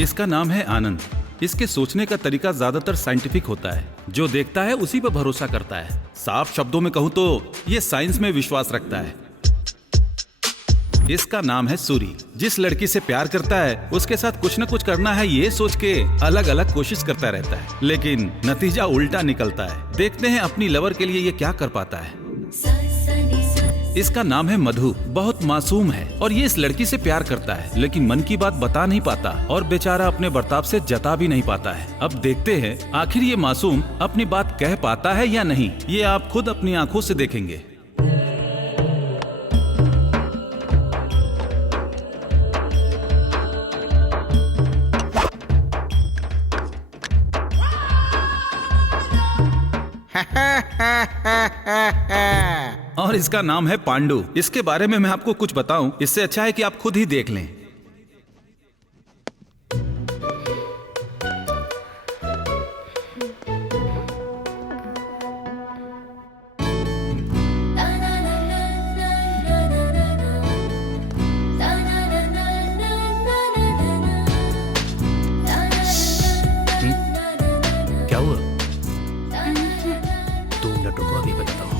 इसका नाम है आनंद। इसके सोचने का तरीका ज्यादातर साइंटिफिक होता है। जो देखता है उसी पर भरोसा करता है। साफ शब्दों में कहूं तो ये साइंस में विश्वास रखता है। इसका नाम है सूरी। जिस लड़की से प्यार करता है उसके साथ कुछ न कुछ करना है ये सोच के अलग अलग कोशिश करता रहता है, लेकिन नतीजा उल्टा निकलता है। देखते हैं अपनी लवर के लिए ये क्या कर पाता है। इसका नाम है मधु। बहुत मासूम है और ये इस लड़की से प्यार करता है, लेकिन मन की बात बता नहीं पाता और बेचारा अपने बर्ताव से जता भी नहीं पाता है। अब देखते हैं आखिर ये मासूम अपनी बात कह पाता है या नहीं। ये आप खुद अपनी आंखों से देखेंगे। और इसका नाम है पांडु। इसके बारे में मैं आपको कुछ बताऊं, इससे अच्छा है कि आप खुद ही देख लें। क्या हुआ? 2 मिनट रुको, अभी बताता हूँ।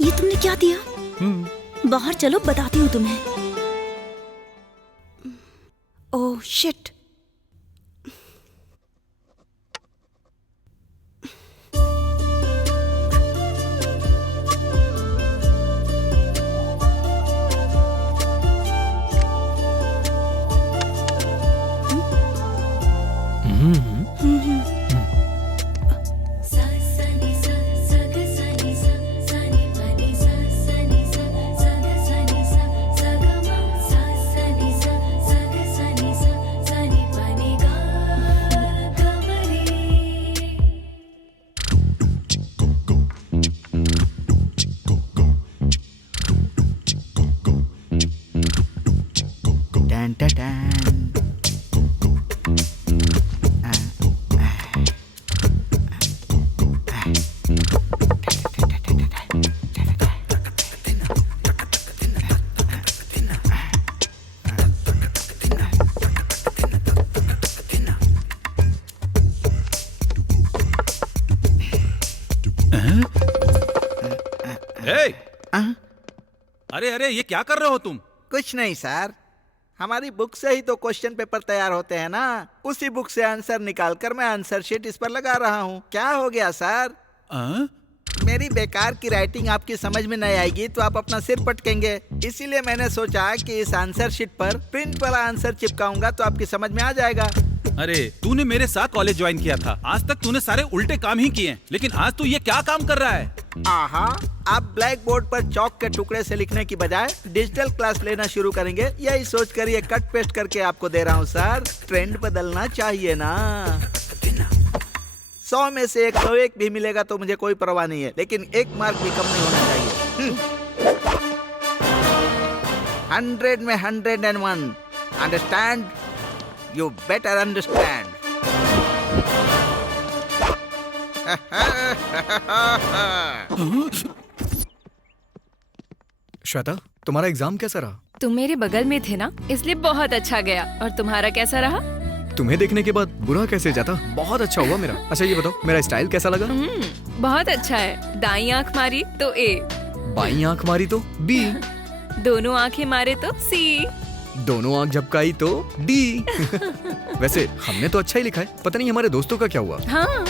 ये तुमने क्या दिया? बाहर चलो, बताती हूँ तुम्हें। Oh shit. अरे अरे, ये क्या कर रहे हो तुम? कुछ नहीं सर, हमारी बुक से ही तो क्वेश्चन पेपर तैयार होते हैं ना। उसी बुक से आंसर निकालकर मैं आंसर शीट इस पर लगा रहा हूँ। क्या हो गया सर? मेरी बेकार की राइटिंग आपकी समझ में नहीं आएगी तो आप अपना सिर पटकेंगे। इसीलिए मैंने सोचा कि इस आंसर शीट पर प्रिंट वाला आंसर चिपकाऊंगा तो आपकी समझ में आ जाएगा। अरे तूने मेरे साथ कॉलेज ज्वाइन किया था, आज तक तूने सारे उल्टे काम ही किए, लेकिन आज तू ये क्या काम कर रहा है? आहा, आप ब्लैक बोर्ड पर चौक के टुकड़े से लिखने की बजाय डिजिटल क्लास लेना शुरू करेंगे, यही सोच कर ये कट पेस्ट करके आपको दे रहा हूँ सर। ट्रेंड बदलना चाहिए ना। 100 में से 101 भी मिलेगा तो मुझे कोई परवाह नहीं है, लेकिन 1 मार्क भी कम नहीं होना चाहिए। 100 में 101। Understand? You better understand. Shweta, तुम्हारा एग्जाम कैसा रहा? तुम मेरे बगल में थे ना, इसलिए बहुत अच्छा गया। और तुम्हारा कैसा रहा? तुम्हें देखने के बाद बुरा कैसे जाता? बहुत अच्छा हुआ मेरा। अच्छा ये बताओ, मेरा स्टाइल कैसा लगा? बहुत अच्छा है। दाईं आंख मारी तो ए, बाईं आंख मारी तो बी, दोनों आंखें मारे तो सी, दोनों आंख झपकाई तो डी। वैसे हमने तो अच्छा ही लिखा है, पता नहीं हमारे दोस्तों का क्या हुआ। हाँ।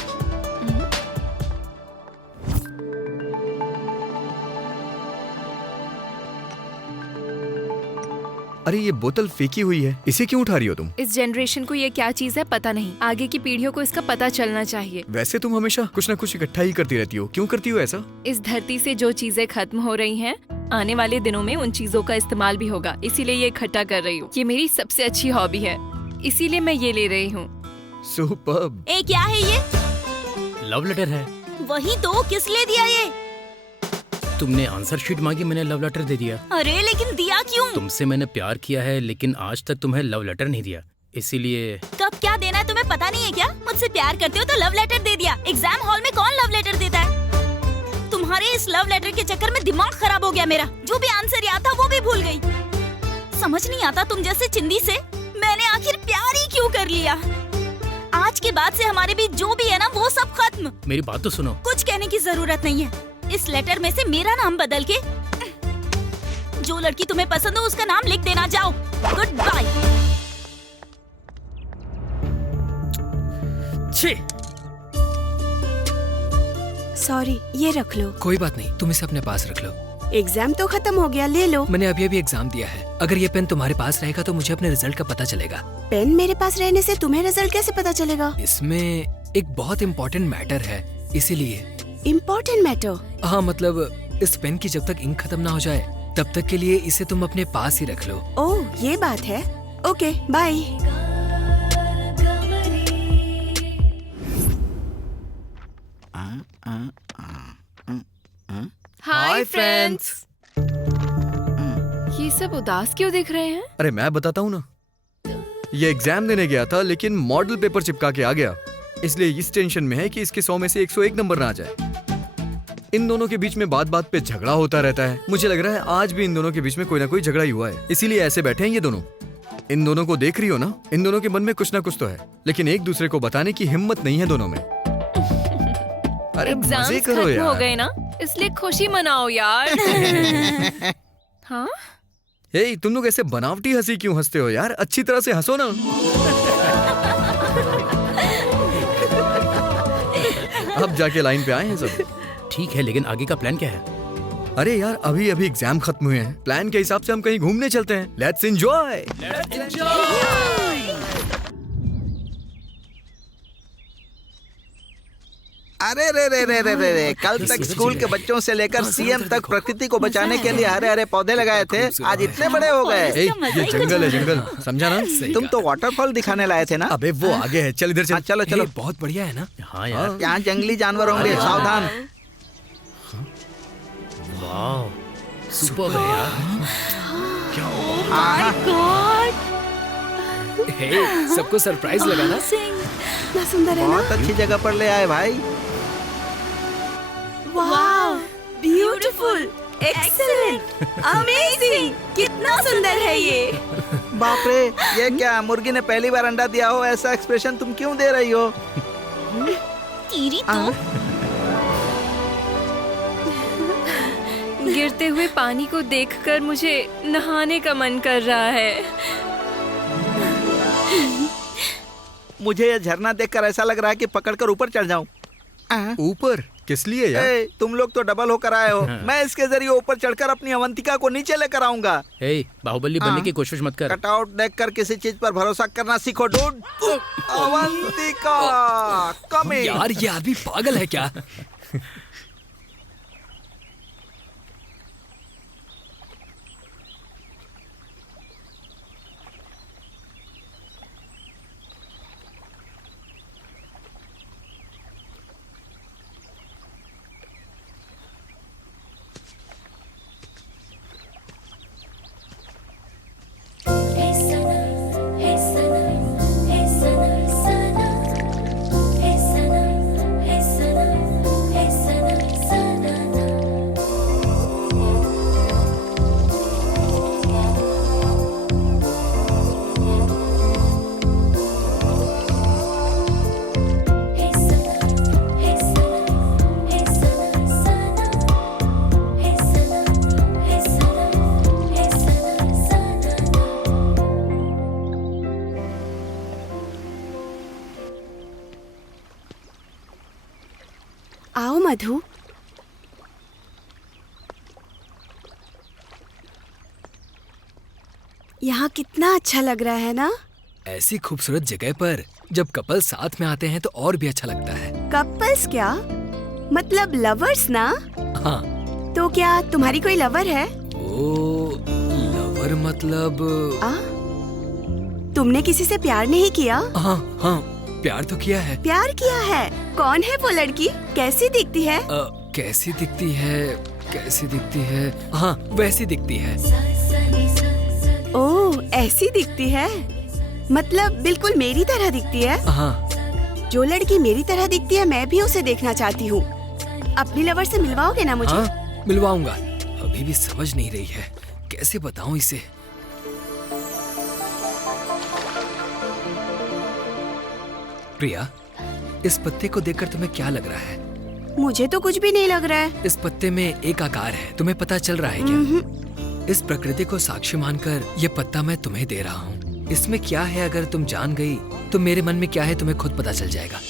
अरे ये बोतल फेंकी हुई है, इसे क्यों उठा रही हो तुम? इस जनरेशन को ये क्या चीज है पता नहीं, आगे की पीढ़ियों को इसका पता चलना चाहिए। वैसे तुम हमेशा कुछ न कुछ इकट्ठा ही करती रहती हो, क्यों करती हो ऐसा? इस धरती से जो चीजें खत्म हो रही हैं, आने वाले दिनों में उन चीजों का इस्तेमाल भी होगा, इसीलिए ये इकट्ठा कर रही हूँ। ये मेरी सबसे अच्छी हॉबी है, इसीलिए मैं ये ले रही हूँ। सुपर्ब। ए क्या है ये? लव लेटर है। वही तो, किस लिए दिया ये? तुमने आंसर शीट मांगी, मैंने लव लेटर दे दिया। अरे लेकिन दिया क्यों? तुमसे मैंने प्यार किया है, लेकिन आज तक तुम्हें लव लेटर नहीं दिया, इसीलिए। कब क्या देना है तुम्हें पता नहीं है क्या? मुझसे प्यार करते हो तो लव लेटर दे दिया। एग्जाम हॉल में कौन लव लेटर देता है? तुम्हारे इस लव लेटर के चक्कर में दिमाग खराब हो गया मेरा। जो भी आंसर याद था वो भी भूल गई। समझ नहीं आता तुम जैसे चिंदी से मैंने आखिर प्यार ही क्यों कर लिया। आज के बाद से हमारे बीच जो भी है ना वो सब खत्म। मेरी बात तो सुनो। कुछ कहने की जरूरत नहीं है। इस लेटर में से मेरा नाम बदल के जो लड़की तुम्हें पसंद हो उसका नाम लिख देना। जाओ, गुड बाय। छी, सॉरी, ये रख लो। कोई बात नहीं, तुम इसे अपने पास रख लो। एग्जाम तो खत्म हो गया, ले लो। मैंने अभी अभी एग्जाम दिया है। अगर ये पेन तुम्हारे पास रहेगा तो मुझे अपने रिजल्ट का पता चलेगा। पेन मेरे पास रहने से तुम्हें रिजल्ट कैसे पता चलेगा? इसमें एक बहुत इम्पोर्टेंट मैटर है, इसीलिए। Important matter? हाँ, मतलब इस पेन की जब तक इंक खत्म ना हो जाए तब तक के लिए इसे तुम अपने पास ही रख लो। ओह, ये बात है। Okay, bye. Hi friends. ये सब उदास क्यों दिख रहे हैं? अरे मैं बताता हूँ ना, ये एग्जाम देने गया था लेकिन मॉडल पेपर चिपका के आ गया, इसलिए इस टेंशन में है कि इसके 100 में से 101 नंबर ना आ जाए। इन दोनों के बीच में बात बात पे झगड़ा होता रहता है। मुझे लग रहा है आज भी इन दोनों के बीच में कोई ना कोई झगड़ा ही हुआ है, इसीलिए ऐसे बैठे हैं ये दोनों। इन दोनों को देख रही हो ना, इन दोनों के मन में कुछ ना कुछ तो है, लेकिन एक दूसरे को बताने की हिम्मत नहीं है दोनों में। अरे मजे एग्जाम्स करो खत्म हो यार। गए ना, इसलिए खुशी मनाओ यार। हाँ, हे, तुम लोग ऐसे बनावटी हंसी क्यों हंसते हो यार? अच्छी तरह से हंसो ना। अब जाके लाइन पे आए हैं सब। ठीक है, लेकिन आगे का प्लान क्या है? अरे यार, अभी अभी एग्जाम खत्म हुए हैं, प्लान के हिसाब से हम कहीं घूमने चलते हैं। Let's enjoy. अरे रे रे रे रे रे रे, कल तक स्कूल के बच्चों से लेकर सीएम तक प्रकृति को बचाने के लिए हरे हरे पौधे लगाए थे, आज इतने बड़े हो गए। ए, ये जंगल है जंगल, समझा ना? तुम तो वाटरफॉल दिखाने लाए थे ना? अबे वो आगे है, चल इधर चल। हाँ, चलो चलो। ये बहुत बढ़िया है ना? हाँ यार। यहाँ जंगली जानवर होंगे, सावधान। वाह, सुपर है यार। हे, सबको सरप्राइज लगा ना? कितना सुंदर है ना? बहुत अच्छी जगह पर ले आए भाई। वाह, ब्यूटीफुल, एक्सीलेंट, अमेजिंग। कितना सुंदर है ये। बाप रे, ये क्या मुर्गी ने पहली बार अंडा दिया हो ऐसा एक्सप्रेशन तुम क्यों दे रही हो? तेरी तो गिरते हुए पानी को देखकर मुझे नहाने का मन कर रहा है। मुझे ये झरना देखकर ऐसा लग रहा है कि पकड़कर ऊपर चढ़ जाऊं। ऊपर किस लिए यार? ए, तुम लोग तो डबल होकर आए हो, मैं इसके जरिए ऊपर चढ़कर अपनी अवंतिका को नीचे लेकर आऊंगा। हे, बाहुबली बनने की कोशिश मत कर। कटआउट देखकर किसी चीज पर भरोसा करना सीखो डूड। अवंतिका कमिंग। यार, ये आदमी पागल है क्या? Hey sana, hey sana, hey sana, hey sana, मधु। यहाँ कितना अच्छा लग रहा है ना। ऐसी खूबसूरत जगह पर जब कपल साथ में आते हैं तो और भी अच्छा लगता है। कपल्स क्या? मतलब लवर्स ना? हाँ। तो क्या तुम्हारी कोई लवर है? ओ, लवर मतलब? तुमने किसी से प्यार नहीं किया? हाँ हाँ, प्यार तो किया है। प्यार किया है? कौन है वो लड़की? कैसी दिखती है? कैसी दिखती है? कैसी दिखती है? हाँ, वैसी दिखती है। ओह, ऐसी दिखती है? मतलब बिल्कुल मेरी तरह दिखती है? हाँ। जो लड़की मेरी तरह दिखती है मैं भी उसे देखना चाहती हूँ। अपनी लवर से मिलवाओगे ना मुझे? हाँ, मिलवाऊंगा। अभी भी समझ नहीं रही है, कैसे बताऊं इसे। प्रिया, इस पत्ते को देखकर तुम्हें क्या लग रहा है? मुझे तो कुछ भी नहीं लग रहा है। इस पत्ते में एक आकार है, तुम्हें पता चल रहा है क्या? इस प्रकृति को साक्षी मानकर ये पत्ता मैं तुम्हें दे रहा हूँ। इसमें क्या है अगर तुम जान गई तो मेरे मन में क्या है तुम्हें खुद पता चल जाएगा।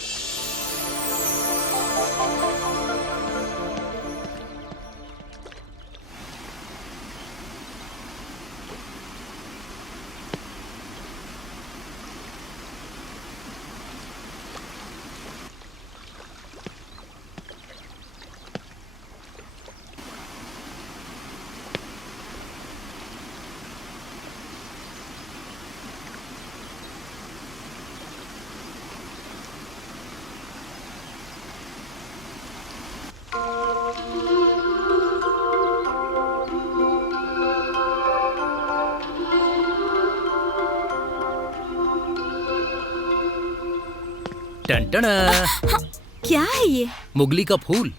टंटना। क्या है ये? मुगली का फूल।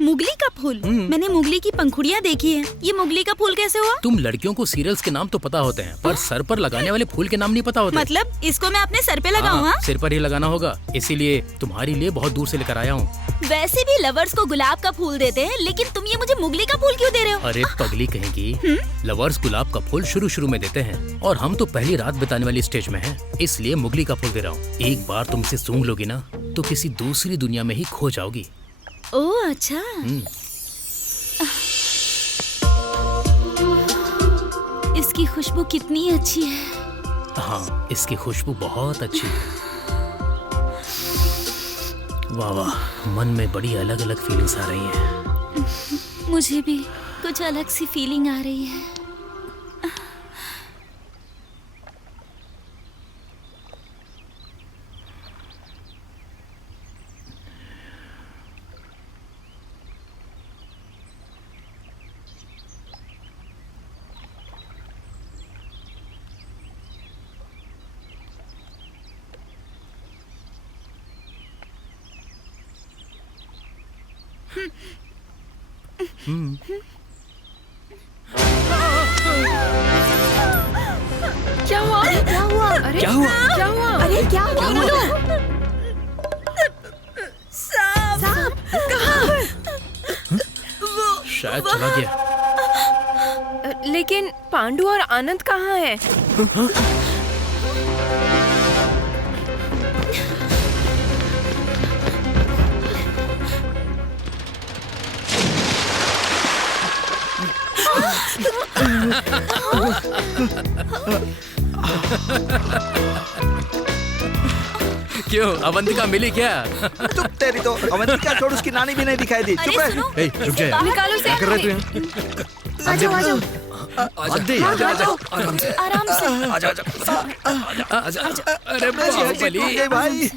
मुगली का फूल? मैंने मुगली की पंखुड़ियाँ देखी है, ये मुगली का फूल कैसे हुआ? तुम लड़कियों को सीरियल्स के नाम तो पता होते हैं, पर सर पर लगाने वाले फूल के नाम नहीं पता होते। मतलब इसको मैं अपने सर पे लगाऊं? हाँ, सिर पर ही लगाना होगा, इसीलिए तुम्हारे लिए बहुत दूर से लेकर आया हूँ। वैसे भी लवर्स को गुलाब का फूल देते हैं, लेकिन तुम ये मुझे मुगली का फूल क्यों दे रहे हो? अरे पगली कहेंगी, लवर्स गुलाब का फूल शुरू में देते हैं और हम तो पहली रात बिताने वाली स्टेज में हैं, इसलिए मुगली का फूल दे रहा हूँ। एक बार तुम इसे सूंघ लोगी ना तो किसी दूसरी दुनिया में ही खो जाओगी। ओह अच्छा। इसकी खुशबू कितनी अच्छी है। हाँ, इसकी खुशबू बहुत अच्छी है। वाह वाह, मन में बड़ी अलग अलग फीलिंग्स आ रही हैं। मुझे भी कुछ अलग सी फीलिंग आ रही है। क्या हुआ? क्या हुआ? अरे क्या हुआ? क्या हुआ? अरे क्या हुआ? सांप कहाँ? शायद चला गया। लेकिन पांडु और आनंद कहाँ हैं? क्यों, अवंतिका मिली क्या? चुप, तेरी तो अवंतिका छोड़, उसकी नानी भी नहीं दिखाई दी। चुप अरे रह। सुनो, ए, रुक जा यार। निकालो से। क्या कर रहे तू यहाँ? आ जाओ आ जाओ। आजा, आराम से। आराम से। अरे बाहुबली। टूट गई भाई।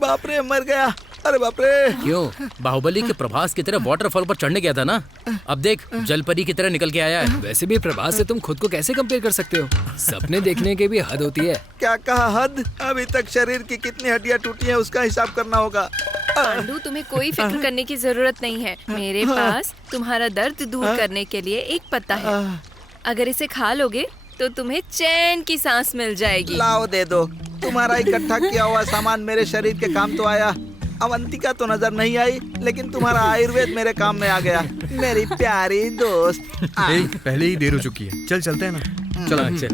बाप रे, मर गया। अरे बाप रे। क्यों, बाहुबली के प्रभास की तरह वाटरफॉल पर चढ़ने गया था ना, अब देख जलपरी की तरह निकल के आया है। वैसे भी प्रभास से तुम खुद को कैसे कंपेयर कर सकते हो? सपने देखने की भी हद होती है। क्या कहा हद? अभी तक शरीर की कितनी हड्डियां टूटी हैं उसका हिसाब करना होगा। पांडु, तुम्हें कोई फिक्र करने की जरूरत नहीं है। मेरे पास तुम्हारा दर्द दूर करने के लिए एक पत्ता है। अगर इसे खा लोगे तो तुम्हें चैन की सांस मिल जाएगी। लाओ दे दो। तुम्हारा इकट्ठा किया हुआ सामान मेरे शरीर के काम तो आया। अवंतिका तो नजर नहीं आई, लेकिन तुम्हारा आयुर्वेद मेरे काम में आ गया, मेरी प्यारी दोस्त। पहले ही देर हो चुकी है, चल चलते हैं ना। चलो चल।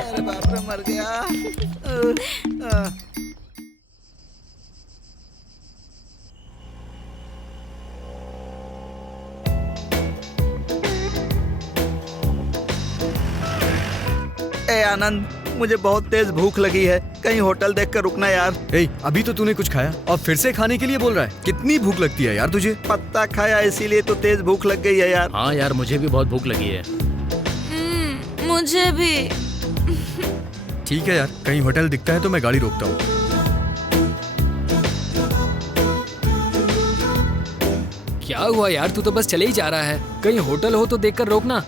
अरे बाप रे, मर गया। ए आनंद, मुझे बहुत तेज भूख लगी है, कहीं होटल देखकर रुकना यार। ए, अभी तो तूने कुछ खाया और फिर से खाने के लिए बोल रहा है? कितनी भूख लगती है यार तुझे? पत्ता खाया इसीलिए तो तेज भूख लग गई है यार। हाँ यार, मुझे भी बहुत भूख लगी है। मुझे भी। ठीक है यार, कहीं होटल दिखता है तो मैं गाड़ी रोकता हूँ। क्या हुआ यार, तू तो बस चले ही जा रहा है। कहीं होटल हो तो देखकर रोकना।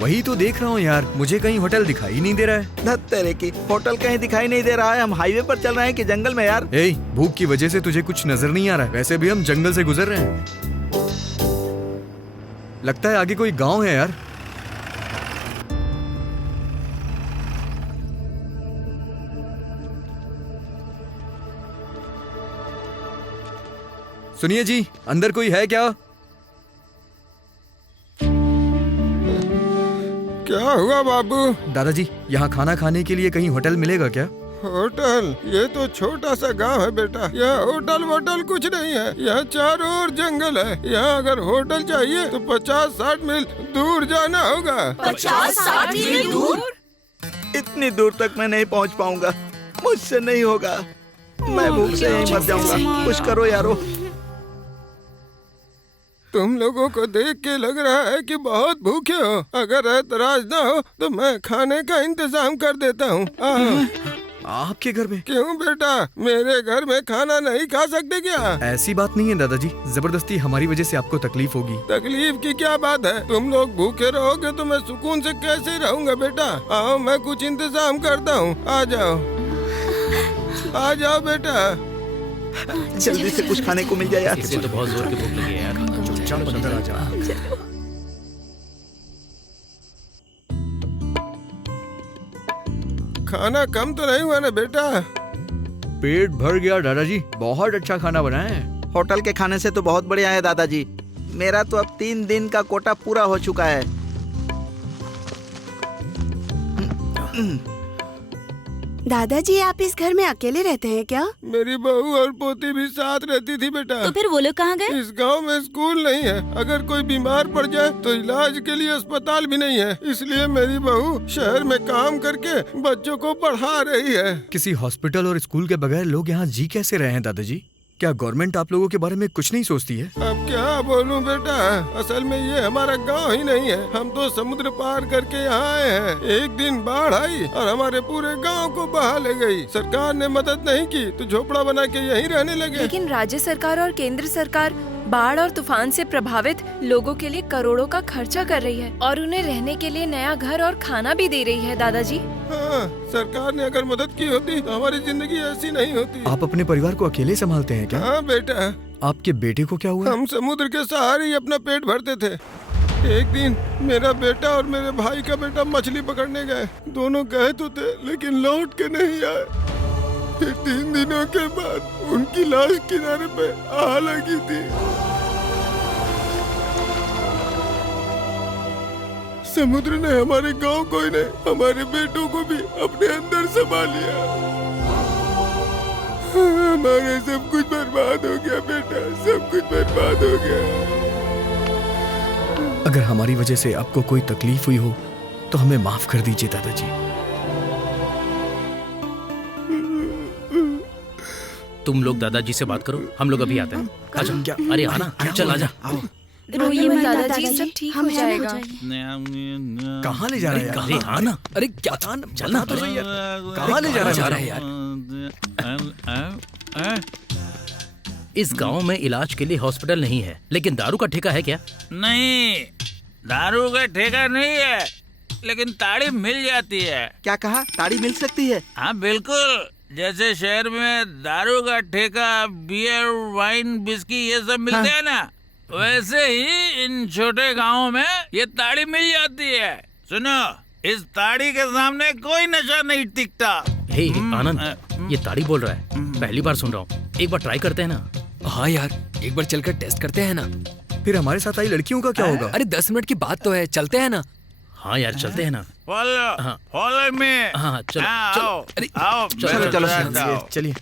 वही तो देख रहा हूँ यार, मुझे कहीं होटल दिखाई नहीं दे रहा है। धत तेरे की, होटल कहीं दिखाई नहीं दे रहा है। हम हाईवे पर चल रहे हैं कि जंगल में यार? ए, भूख की वजह से तुझे कुछ नजर नहीं आ रहा है? वैसे भी हम जंगल से गुजर रहे हैं। लगता है आगे कोई गांव है यार। सुनिए जी, अंदर कोई है क्या? क्या हुआ बाबू? दादाजी, यहाँ खाना खाने के लिए कहीं होटल मिलेगा क्या? होटल? ये तो छोटा सा गांव है बेटा, यहाँ होटल वोटल कुछ नहीं है। यहाँ चारों ओर जंगल है। यहाँ अगर होटल चाहिए तो 50-60 मील दूर जाना होगा। 50-60 मील दूर? इतनी दूर तक मैं नहीं पहुँच पाऊंगा, मुझसे नहीं होगा। मैं भूख से यहीं मर जाऊंगा। कुछ करो यारो। तुम लोगों को देख के लग रहा है कि बहुत भूखे हो। अगर ऐतराज ना हो तो मैं खाने का इंतजाम कर देता हूँ। आपके घर में? क्यों बेटा, मेरे घर में खाना नहीं खा सकते क्या? ऐसी बात नहीं है दादाजी, जबरदस्ती हमारी वजह से आपको तकलीफ होगी। तकलीफ की क्या बात है? तुम लोग भूखे रहोगे तो मैं सुकून से कैसे रहूँगा बेटा? आओ, मैं कुछ इंतजाम करता हूँ। आ जाओ, आ जाओ बेटा। जल्दी से कुछ खाने को मिल जाए यार। इसे तो बहुत जोर की भूख लगी है यार। चुपचाप अंदर आ जा। खाना कम तो नहीं हुआ ना बेटा? पेट भर गया दादाजी, बहुत अच्छा खाना बना है। होटल के खाने से तो बहुत बढ़िया है दादाजी। मेरा तो अब 3 दिन का कोटा पूरा हो चुका है। दादाजी, आप इस घर में अकेले रहते हैं क्या? मेरी बहू और पोती भी साथ रहती थी बेटा। तो फिर वो लोग कहाँ गए? इस गांव में स्कूल नहीं है। अगर कोई बीमार पड़ जाए तो इलाज के लिए अस्पताल भी नहीं है। इसलिए मेरी बहू शहर में काम करके बच्चों को पढ़ा रही है। किसी हॉस्पिटल और स्कूल के बगैर लोग यहाँ जी कैसे रहे हैं दादाजी? क्या गवर्नमेंट आप लोगों के बारे में कुछ नहीं सोचती है? अब क्या बोलूं बेटा, असल में ये हमारा गांव ही नहीं है। हम तो समुद्र पार करके यहाँ आए हैं। एक दिन बाढ़ आई और हमारे पूरे गांव को बहा ले गई। सरकार ने मदद नहीं की तो झोपड़ा बना के यहीं रहने लगे। लेकिन राज्य सरकार और केंद्र सरकार बाढ़ और तूफान से प्रभावित लोगों के लिए करोड़ों का खर्चा कर रही है और उन्हें रहने के लिए नया घर और खाना भी दे रही है दादाजी। हाँ, सरकार ने अगर मदद की होती तो हमारी जिंदगी ऐसी नहीं होती। आप अपने परिवार को अकेले संभालते हैं क्या? हाँ बेटा। आपके बेटे को क्या हुआ? हम समुद्र के सहारे ही अपना पेट भरते थे। एक दिन मेरा बेटा और मेरे भाई का बेटा मछली पकड़ने गए। दोनों गए तो थे लेकिन लौट के नहीं आए। फिर 3 दिनों के बाद उनकी लाश किनारे पे आ लगी थी। समुद्र ने हमारे गांव को ही नहीं, हमारे बेटों को भी अपने अंदर समा लिया। हमारे सब कुछ बर्बाद हो गया बेटा, सब कुछ बर्बाद हो गया। अगर हमारी वजह से आपको कोई तकलीफ हुई हो तो हमें माफ कर दीजिए दादाजी। तुम लोग दादाजी से बात करो, हम लोग अभी आते हैं। आजा, अरे आना, चल आजा। रोइए मत दादाजी, सब ठीक हो जाएगा। कहाँ ले जा रहा है यार? अरे आना। अरे क्या चलना तो यार, कहाँ ले जा रहा है यार? इस गांव में इलाज के लिए हॉस्पिटल नहीं है, लेकिन दारू का ठेका है क्या? नहीं, दारू का ठेका नहीं है, लेकिन ताड़ी मिल जाती है। क्या कहा? ताड़ी मिल सकती है? हाँ बिल्कुल। जैसे शहर में दारू का ठेका, बियर, वाइन, बिस्की ये सब मिलते हैं ना, वैसे ही इन छोटे गांवों में ये ताड़ी मिल जाती है। सुनो, इस ताड़ी के सामने कोई नशा नहीं टिकता। हे आनंद, ये ताड़ी बोल रहा है, पहली बार सुन रहा हूँ। एक बार ट्राई करते हैं ना? हाँ यार, एक बार चलकर टेस्ट करते हैं ना। फिर हमारे साथ आई लड़कियों का क्या होगा? अरे 10 मिनट की बात तो है, चलते हैं ना। हाँ यार चलते हैं ना। हाँ। फॉलो में। हाँ चलो चलो। अरे आओ चलो, चलो चलिए।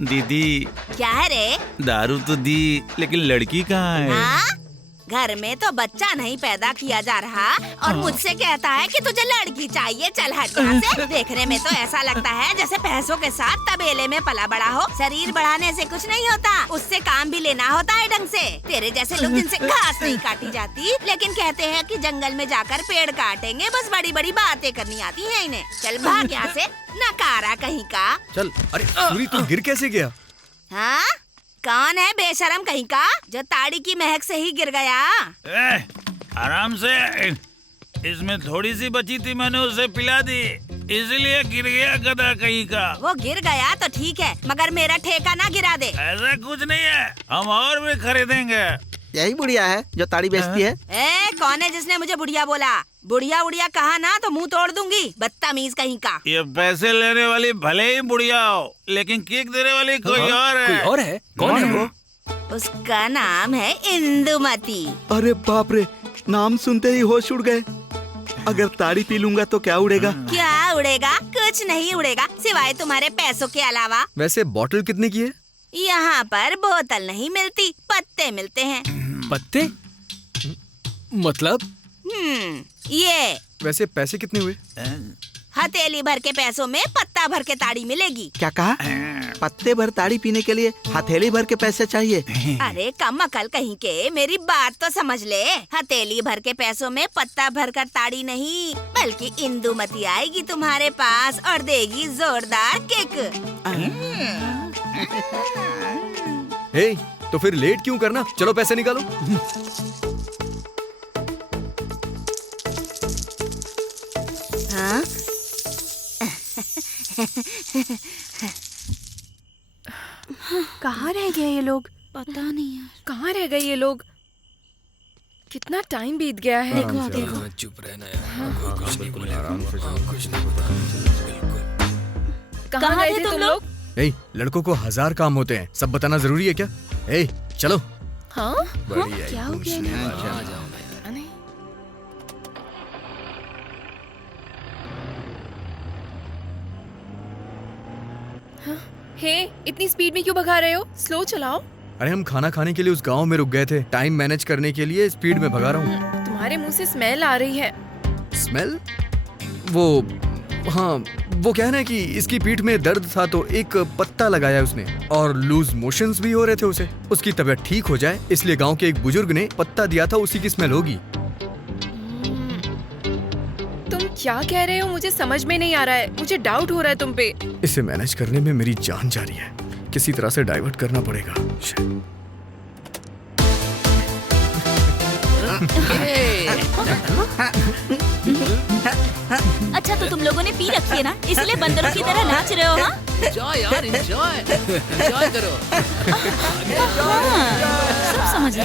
दीदी क्या है रे? दारू तो दी, लेकिन लड़की कहाँ है? हाँ? घर में तो बच्चा नहीं पैदा किया जा रहा और मुझसे कहता है कि तुझे लड़की चाहिए। चल हट यहाँ से। देखने में तो ऐसा लगता है जैसे पैसों के साथ तबेले में पला बड़ा हो। शरीर बढ़ाने से कुछ नहीं होता, उससे काम भी लेना होता है ढंग से। तेरे जैसे लोग जिनसे घास नहीं काटी जाती, लेकिन कहते हैं कि जंगल में जाकर पेड़ काटेंगे, बस बड़ी बड़ी बातें करनी आती है इन्हें। चल भाग यहाँ से, नकारा कहीं का। चल। अरे सूरी तू गिर कैसे गया? हाँ? कौन है बेशरम कहीं का जो ताड़ी की महक से ही गिर गया? आराम से, इसमें थोड़ी सी बची थी, मैंने उसे पिला दी, इसलिए गिर गया गधा कहीं का। वो गिर गया तो ठीक है, मगर मेरा ठेका ना गिरा दे। ऐसा कुछ नहीं है, हम और भी खरीदेंगे। यही बुढ़िया है जो ताड़ी बेचती है। कौन है जिसने मुझे बुढ़िया बोला? बुढ़िया उड़िया कहा ना तो मुंह तोड़ दूंगी, बदतमीज कहीं का। ये पैसे लेने वाली भले ही बुढ़िया हो, लेकिन किक देने वाली कोई और है। कोई और है? कौन है वो? उसका नाम है इंदुमती। अरे बाप रे, नाम सुनते ही होश उड़ गए। अगर ताड़ी पी लूंगा तो क्या उड़ेगा? क्या उड़ेगा? कुछ नहीं उड़ेगा सिवाय तुम्हारे पैसों के अलावा। वैसे बॉटल कितने की है? यहाँ पर बोतल नहीं मिलती, पत्ते मिलते हैं। पत्ते? मतलब? ये। वैसे पैसे कितने हुए? हथेली भर के पैसों में पत्ता भर के ताड़ी मिलेगी। क्या कहा? पत्ते भर ताड़ी पीने के लिए हथेली भर के पैसे चाहिए? अरे कम अकल कहीं के, मेरी बात तो समझ ले। हथेली भर के पैसों में पत्ता भर कर ताड़ी नहीं, बल्कि इंदुमती आएगी तुम्हारे पास और देगी जोरदार किक। हे, तो फिर लेट क्यों करना? चलो पैसे निकालो। हाँ? कहाँ रह गए ये लोग? पता नहीं यार। कहाँ रह गए ये लोग? कितना टाइम बीत गया है। हाँ, चुप रहना यार। कहाँ गए थे तुम लोग? हे, लड़कों को 1000 काम होते हैं, सब बताना जरूरी है क्या? हे, चलो। हाँ? बढ़िया। क्या हो गया? हे, इतनी स्पीड में क्यों भगा रहे हो? स्लो चलाओ। अरे हम खाना खाने के लिए उस गांव में रुक गए थे, टाइम मैनेज करने के लिए स्पीड में भगा रहा हूँ। तुम्हारे मुंह से स्मेल आ रही है। स्मेल? वो हाँ, वो कहना है कि इसकी पीठ में दर्द था तो एक पत्ता लगाया उसने, और लूज मोशंस भी हो रहे थे उसे। उसकी तबीयत ठीक हो जाए इसलिए गांव के एक बुजुर्ग ने पत्ता दिया था, उसी की स्मेल होगी। तुम क्या कह रहे हो? मुझे समझ में नहीं आ रहा है, मुझे डाउट हो रहा है तुम पे। इसे मैनेज करने में मेरी जान जा रही है, किसी तरह से डाइवर्ट करना पड़ेगा। अच्छा तो तुम लोगों ने पी रखी है ना, इसलिए बंदरों की तरह नाच रहे हो? हाँ? एंजॉय यार, एंजॉय करो। सब समझ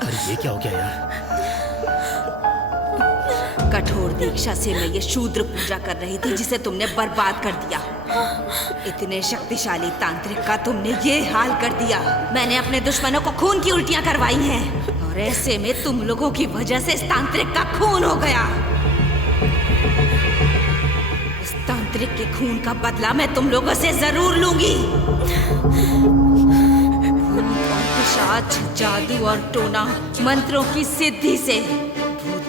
अरे ये क्या हो गया यार? कठोर दीक्षा से मैं ये शूद्र पूजा कर रही थी जिसे तुमने बर्बाद कर दिया। इतने शक्तिशाली तांत्रिक का तुमने ये हाल कर दिया। मैंने अपने दुश्मनों को खून की उल्टियां करवाई हैं और ऐसे में तुम लोगों की वजह से इस तांत्रिक का खून हो गया। इस तांत्रिक के खून का बदला मैं तुम लोगों से जरूर लूंगी। पिशाच, जादू और टोना मंत्रों की सिद्धि से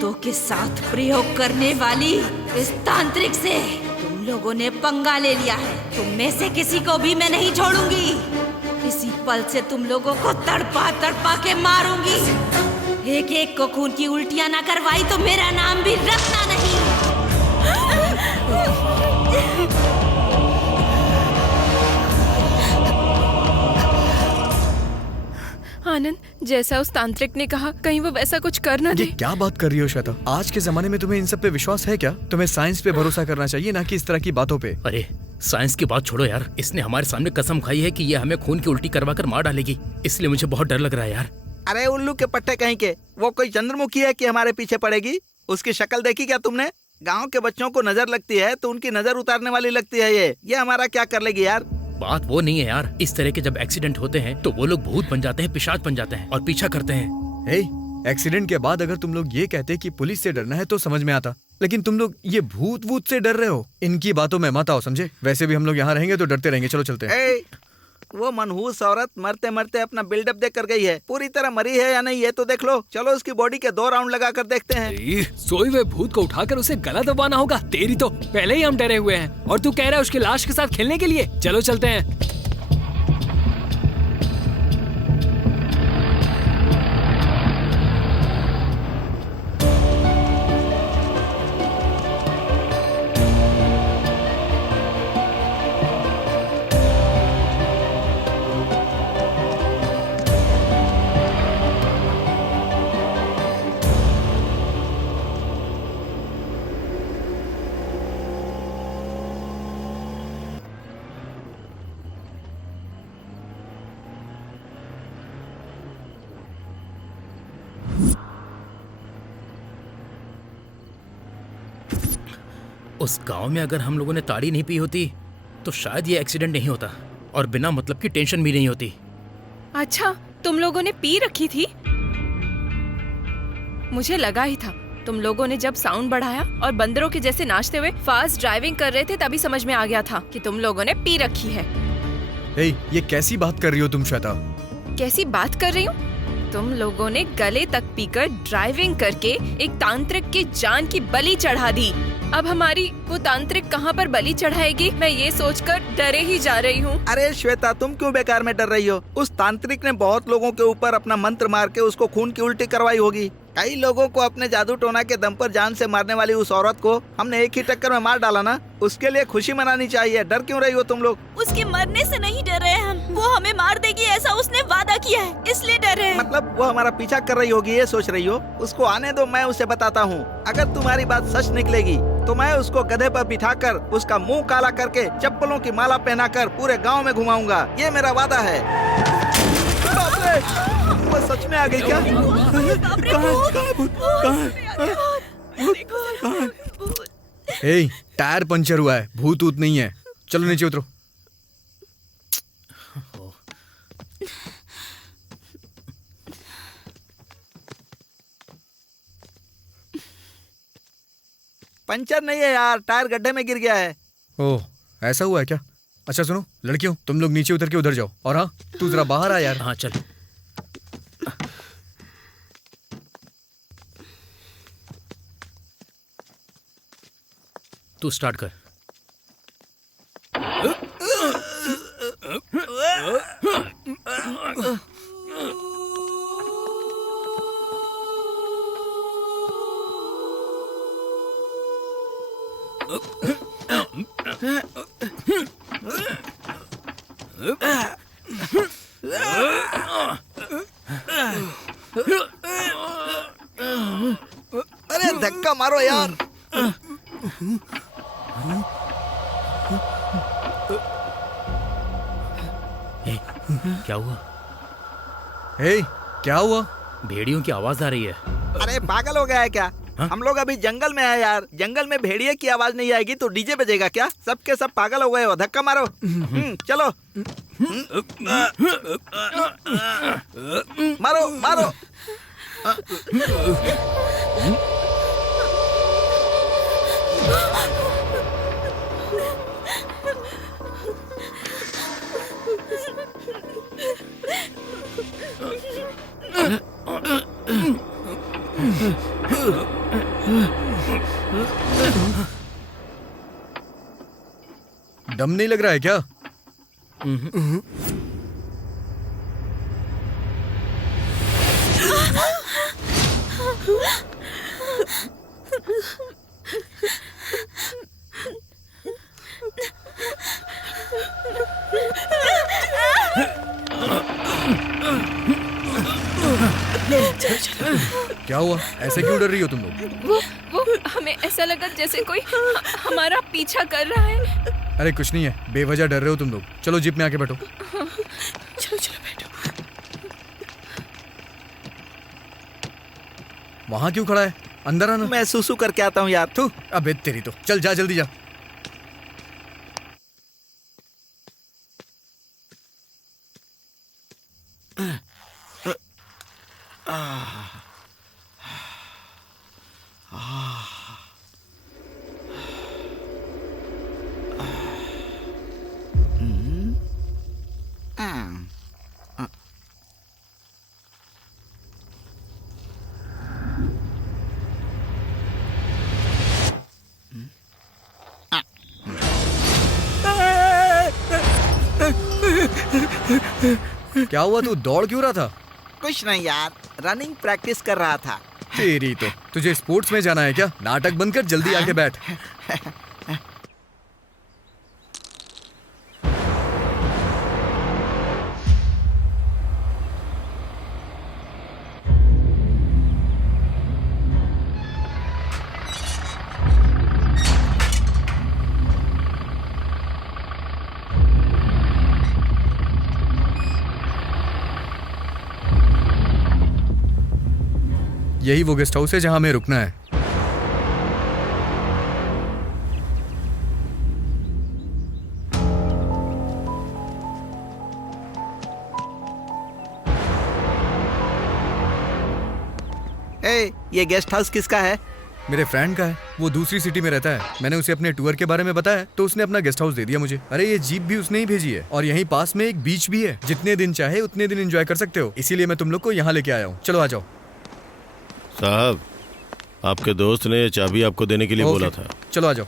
भूतों के साथ प्रयोग करने वाली इस तांत्रिक से तुम लोगों ने पंगा ले लिया है। तुम में से किसी को भी मैं नहीं छोड़ूंगी। इसी पल से तुम लोगों को तड़पा तड़पा के मारूंगी। एक एक को खून की उल्टियां ना करवाई तो मेरा नाम भी रत्ना नहीं। आनंद, जैसा उस तांत्रिक ने कहा, कहीं वो वैसा कुछ कर ना ये दे। क्या बात कर रही हो श्वेता? आज के जमाने में तुम्हें इन सब पे विश्वास है क्या? तुम्हें साइंस पे भरोसा करना चाहिए, ना कि इस तरह की बातों पे। अरे साइंस की बात छोड़ो यार, इसने हमारे सामने कसम खाई है कि ये हमें खून की उल्टी करवा कर मार डालेगी, इसलिए मुझे बहुत डर लग रहा है यार। अरे उल्लू के पट्टे कहीं के, वो कोई चंद्रमुखी है कि हमारे पीछे पड़ेगी? उसकी शक्ल देखी क्या तुमने? गांव के बच्चों को नजर लगती है तो उनकी नजर उतारने वाली लगती है। ये हमारा क्या कर लेगी यार? बात वो नहीं है यार, इस तरह के जब एक्सीडेंट होते हैं तो वो लोग भूत बन जाते हैं, पिशाच बन जाते हैं और पीछा करते हैं। हे, एक्सीडेंट के बाद अगर तुम लोग ये कहते कि पुलिस से डरना है तो समझ में आता, लेकिन तुम लोग ये भूत वूत से डर रहे हो। इनकी बातों में मत आओ, समझे? वैसे भी हम लोग यहाँ रहेंगे तो डरते रहेंगे। चलो चलते हैं। वो मनहूस औरत मरते मरते अपना बिल्डअप देख कर गई है। पूरी तरह मरी है या नहीं ये तो देख लो। चलो उसकी बॉडी के 2 राउंड लगा कर देखते हैं। सोए हुए भूत को उठाकर उसे गला दबाना होगा। तेरी तो पहले ही हम डरे हुए हैं और तू कह रहा है उसकी लाश के साथ खेलने के लिए। चलो चलते हैं। उस गांव में अगर हम लोगों ने ताड़ी नहीं पी होती तो शायद ये एक्सीडेंट नहीं होता और बिना मतलब की टेंशन भी नहीं होती। अच्छा, तुम लोगों ने पी रखी थी? मुझे लगा ही था। तुम लोगों ने जब साउंड बढ़ाया और बंदरों के जैसे नाचते हुए फास्ट ड्राइविंग कर रहे थे तभी समझ में आ गया था कि तुम लोगों ने पी रखी है। हे, ये कैसी बात कर रही हो तुम श्वेता? कैसी बात कर रही हूँ? तुम लोगों ने गले तक पीकर ड्राइविंग करके एक तांत्रिक की जान की बलि चढ़ा दी। अब हमारी वो तांत्रिक कहाँ पर बलि चढ़ाएगी, मैं ये सोचकर डरे ही जा रही हूँ। अरे श्वेता, तुम क्यों बेकार में डर रही हो? उस तांत्रिक ने बहुत लोगों के ऊपर अपना मंत्र मार के उसको खून की उल्टी करवाई होगी। कई लोगों को अपने जादू टोना के दम पर जान से मारने वाली उस औरत को हमने एक ही टक्कर में मार डाला ना। उसके लिए खुशी मनानी चाहिए। डर क्यों रही हो तुम लोग? उसके मरने से नहीं डर रहे हम। वो हमें मार देगी ऐसा उसने वादा किया है, इसलिए डर रहे हैं। मतलब वो हमारा पीछा कर रही होगी ये सोच रही हो? उसको आने दो, मैं उसे बताता हूँ। अगर तुम्हारी बात सच निकलेगी तो मैं उसको गधे पर बिठाकर उसका मुंह काला करके चप्पलों की माला पहनाकर पूरे गांव में घुमाऊंगा। ये मेरा वादा है। बाप रे, वो सच में आ गई क्या? हे, टायर पंचर हुआ है, भूत ऊत नहीं है। चलो नीचे उतरो। पंचर नहीं है यार, टायर गड्ढे में गिर गया है। ओह, ऐसा हुआ है क्या? अच्छा सुनो लड़कियों, तुम लोग नीचे उतर के उधर जाओ। और हाँ, तू जरा बाहर आ यार। हाँ चल। तू स्टार्ट कर। अरे धक्का मारो यार। ए, क्या हुआ? हे, क्या हुआ? भेड़ियों की आवाज आ रही है। अरे पागल हो गया है क्या? हाँ? हम लोग अभी जंगल में है यार। जंगल में भेड़िए की आवाज नहीं आएगी तो डीजे बजेगा क्या? सबके सब पागल हो गए हो। धक्का मारो। चलो मारो मारो। दम नहीं लग रहा है क्या? क्या हुआ? ऐसे क्यों डर रही हो तुम लोग? वो हमें ऐसा लगा जैसे कोई हमारा पीछा कर रहा है। अरे कुछ नहीं है, बेवजह डर रहे हो तुम लोग। चलो जीप में आके बैठो। चलो चलो बैठो। वहां क्यों खड़ा है? अंदर आना। मैं सुसु करके आता हूँ यार। तू अबे तेरी तो, चल जा जल्दी जा। क्या हुआ? तू दौड़ क्यों रहा था? कुछ नहीं यार, रनिंग प्रैक्टिस कर रहा था। तेरी तो, तुझे स्पोर्ट्स में जाना है क्या? नाटक बंद कर, जल्दी आके बैठ। यही वो गेस्ट हाउस है जहां हमें रुकना है। ये गेस्ट हाउस किसका है? मेरे फ्रेंड का है, वो दूसरी सिटी में रहता है। मैंने उसे अपने टूर के बारे में बताया तो उसने अपना गेस्ट हाउस दे दिया मुझे। अरे ये जीप भी उसने ही भेजी है और यहीं पास में एक बीच भी है। जितने दिन चाहे उतने दिन एंजॉय कर सकते हो, इसीलिए मैं तुम लोग को यहाँ लेके आया हूँ। चलो आ जाओ। साहब, आपके दोस्त ने ये चाबी आपको देने के लिए बोला था। चलो आ जाओ।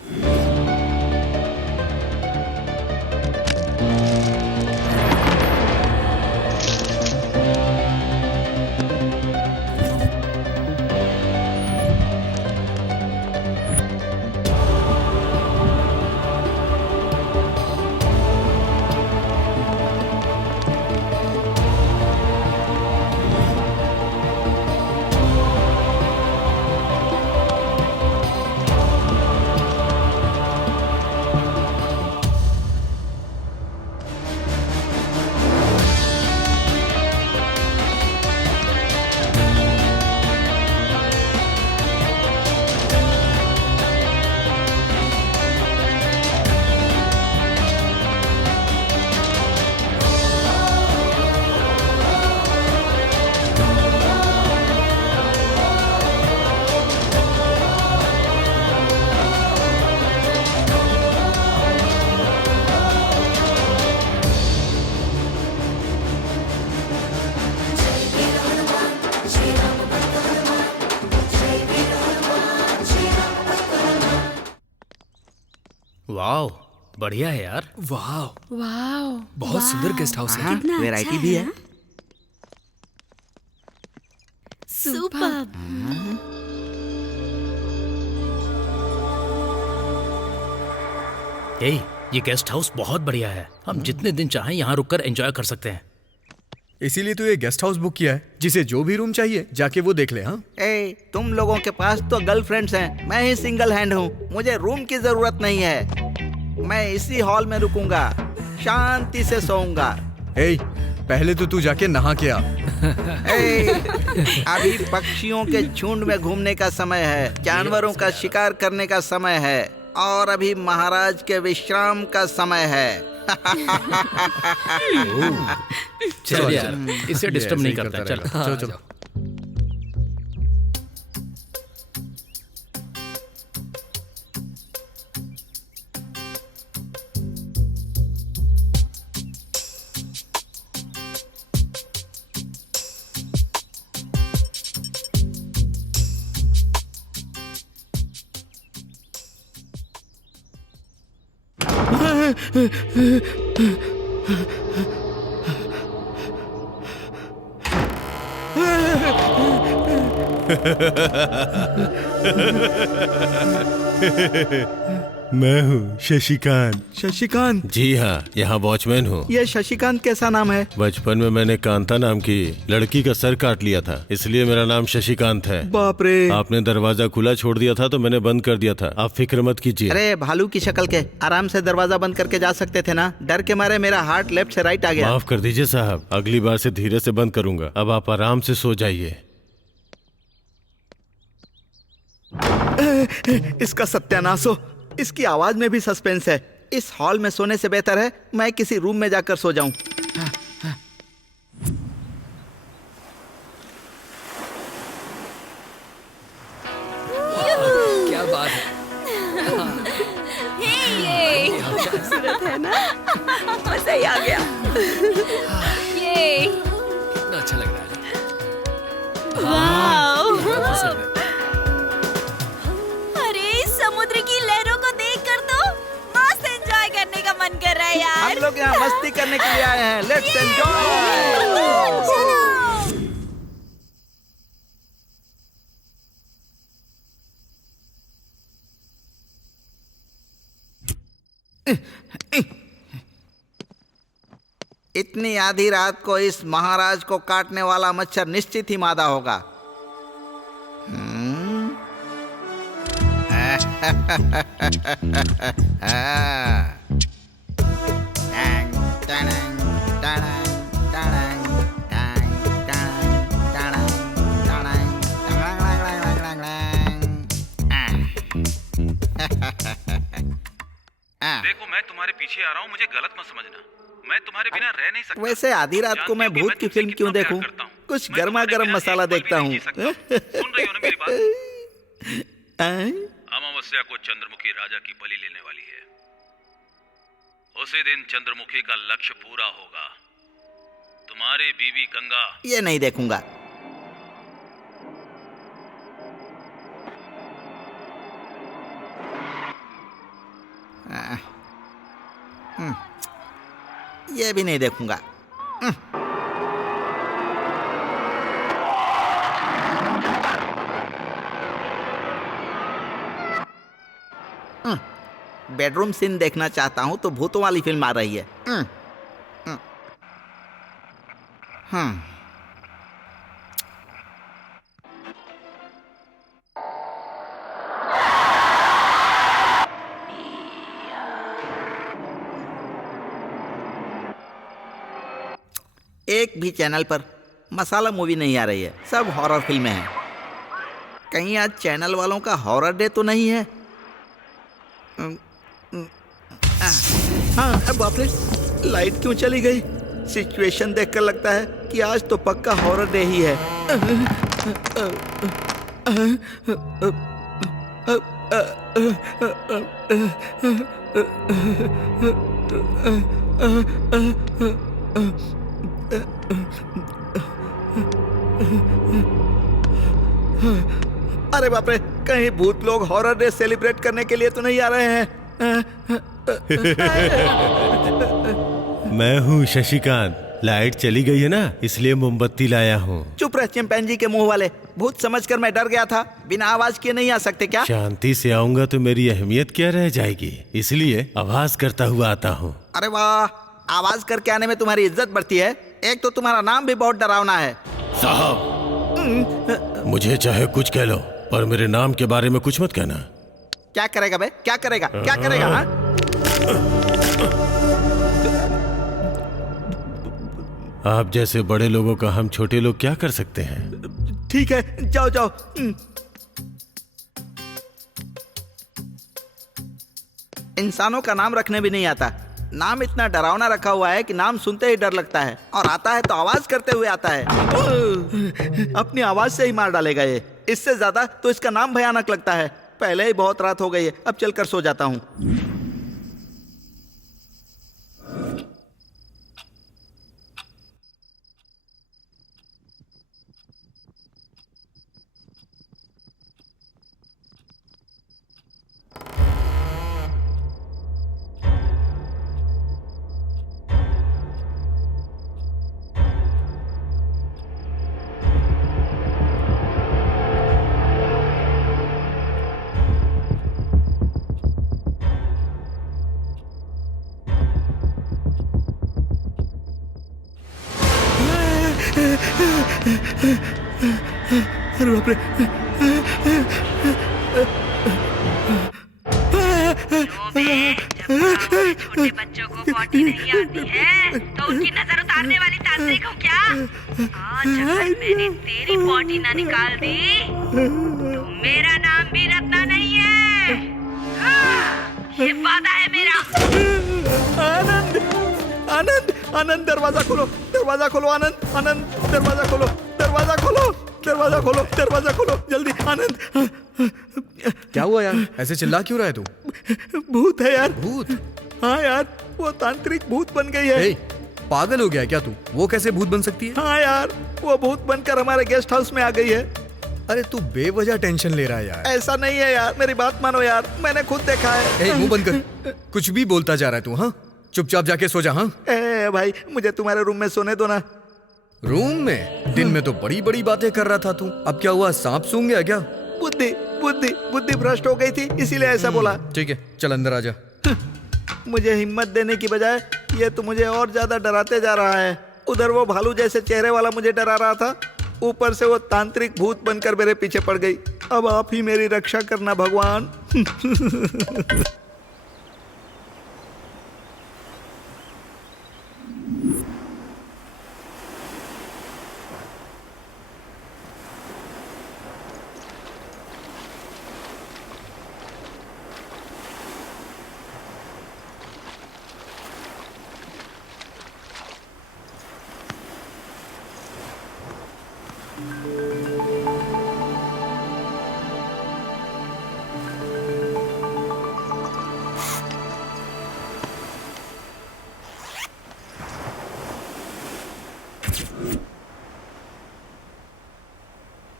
वाह, बढ़िया है यार। वाह, वाह, बहुत सुंदर गेस्ट हाउस है। कितना वैरायटी अच्छा भी है है। सुपर। हे, ये गेस्ट हाउस बहुत बढ़िया है। हम जितने दिन चाहें यहाँ रुककर एंजॉय कर सकते हैं। इसीलिए तो ये गेस्ट हाउस बुक किया है। जिसे जो भी रूम चाहिए जाके वो देख ले। हाँ, तुम लोगों के पास तो गर्लफ्रेंड्स हैं, मैं ही सिंगल हैंड हूँ। मुझे रूम की जरूरत नहीं है। मैं इसी हॉल में रुकूंगा, शांति से सोऊंगा। पहले तो तू जाके नहा के आ। अभी पक्षियों के झुंड में घूमने का समय है, जानवरों का शिकार करने का समय है और अभी महाराज के विश्राम का समय है। चल यार, इसे डिस्टर्ब नहीं करता। चल चलो चलो। मैं हूँ शशिकांत। शशिकांत? जी हाँ, यहाँ वॉचमैन हूँ। ये शशिकांत कैसा नाम है? बचपन में मैंने कांता नाम की लड़की का सर काट लिया था, इसलिए मेरा नाम शशिकांत है। बाप रे। आपने दरवाजा खुला छोड़ दिया था तो मैंने बंद कर दिया था। आप फिक्र मत कीजिए। अरे भालू की शक्ल के, आराम से दरवाजा बंद करके जा सकते थे ना। डर के मारे मेरा हार्ट लेफ्ट से राइट आ गया। माफ कर दीजिए साहब, अगली बार से धीरे से बंद करूंगा। अब आप आराम से सो जाइए। इसका सत्यानाश हो। इसकी आवाज में भी सस्पेंस है। इस हॉल में सोने से बेहतर है मैं किसी रूम में जाकर सो जाऊं। क्या बात है। खूबसूरत है ना? मजा ही आ गया। ये कितना अच्छा लग रहा है। वाओ। पसंद है। अरे इस समुद्र की लहरों को देखकर तो मस्त एंजॉय करने का मन कर रहा है यार। हम लोग यहाँ मस्ती करने के लिए आए हैं। Let's enjoy. चलो। इतनी आधी रात को इस महाराज को काटने वाला मच्छर निश्चित ही मादा होगा। देखो मैं तुम्हारे पीछे आ रहा हूँ, मुझे गलत मत समझना। मैं तुम्हारे बिना रह नहीं सकता। वैसे आधी रात को मैं भूत की फिल्म क्यों देखूं? कुछ गर्मा गर्म मसाला देखता हूँ। सुन रही हो ना मेरी बात? हैं? अमावस्या को चंद्रमुखी राजा की बलि लेने वाली है। उसी दिन चंद्रमुखी का लक्ष्य पूरा होगा। तुम्हारी बीवी गंगा। ये नहीं देखूंगा। ये भी नहीं देखूंगा। बेडरूम सीन देखना चाहता हूं तो भूतों वाली फिल्म आ रही है। एक भी चैनल पर मसाला मूवी नहीं आ रही है, सब हॉरर फिल्में हैं। कहीं आज चैनल वालों का हॉरर डे तो नहीं है? हाँ, बाप रे, लाइट क्यों चली गई? सिचुएशन देखकर लगता है कि आज तो पक्का हॉरर डे ही है। अरे बाप रे, कहीं भूत लोग हॉरर डे सेलिब्रेट करने के लिए तो नहीं आ रहे हैं? मैं हूँ शशिकांत। लाइट चली गई है ना, इसलिए मोमबत्ती लाया हूँ। चुप रह चिंपैंजी के मुंह वाले। भूत समझकर मैं डर गया था। बिना आवाज किए नहीं आ सकते क्या? शांति से आऊंगा तो मेरी अहमियत क्या रह जाएगी, इसलिए आवाज करता हुआ आता हूँ। अरे वाह, आवाज करके आने में तुम्हारी इज्जत बढ़ती है। एक तो तुम्हारा नाम भी बहुत डरावना है। साहब, मुझे चाहे कुछ कह लो, पर मेरे नाम के बारे में कुछ मत कहना। क्या करेगा बे? क्या करेगा? क्या करेगा? हाँ? आप जैसे बड़े लोगों का हम छोटे लोग क्या कर सकते हैं? ठीक है, जाओ जाओ। इंसानों का नाम रखने भी नहीं आता। नाम इतना डरावना रखा हुआ है कि नाम सुनते ही डर लगता है, और आता है तो आवाज करते हुए आता है। अपनी आवाज से ही मार डालेगा ये। इससे ज्यादा तो इसका नाम भयानक लगता है। पहले ही बहुत रात हो गई है, अब चलकर सो जाता हूँ। अरे बाप रे। छोटे बच्चों को पॉटी नहीं आती है तो उनकी नजर उतारने वाली तांत्रिक हूँ क्या? आज अगर मैंने तेरी पॉटी ना निकाल दी तो मेरा नाम भी रत्ना नहीं है। ये वादा है मेरा। आनंद, आनंद, आनंद, दरवाजा खोलो, दरवाजा खोलो, आनंद, आनंद, दरवाजा खोलो, दरवाजा खोलो, दरवाजा खोलो, दरवाजा खोलो, जल्दी, आनंद। क्या हुआ यार, ऐसे चिल्ला क्यों रहा है तू? भूत है यार। भूत? हाँ यार, वो तांत्रिक भूत बन गई है। ए, पागल हो गया है क्या तू? वो कैसे भूत बन सकती है? हाँ यार, वो भूत बनकर हमारे गेस्ट हाउस में आ गई है। अरे तू बेवजह टेंशन ले रहा है यार। ऐसा नहीं है यार, मेरी बात मानो यार, मैंने खुद देखा है। ए, मुंह बंद कर, कुछ भी बोलता जा रहा है तू। हाँ, चुपचाप जाके सो जा। हाँ ए भाई, मुझे तुम्हारे रूम में सोने दो ना। रूम में? दिन में तो बड़ी बड़ी बातें कर रहा था तू, अब क्या हुआ, सांप सूंघ गया क्या? बुद्धि बुद्धि बुद्धि भ्रष्ट हो गई थी, इसीलिए ऐसा बोला। ठीक है, चल अंदर आ जा। मुझे हिम्मत देने की बजाय ये तो मुझे और ज्यादा डराते जा रहा है। उधर वो भालू जैसे चेहरे वाला मुझे डरा रहा था, ऊपर से वो तांत्रिक भूत बनकर मेरे पीछे पड़ गई। अब आप ही मेरी रक्षा करना भगवान।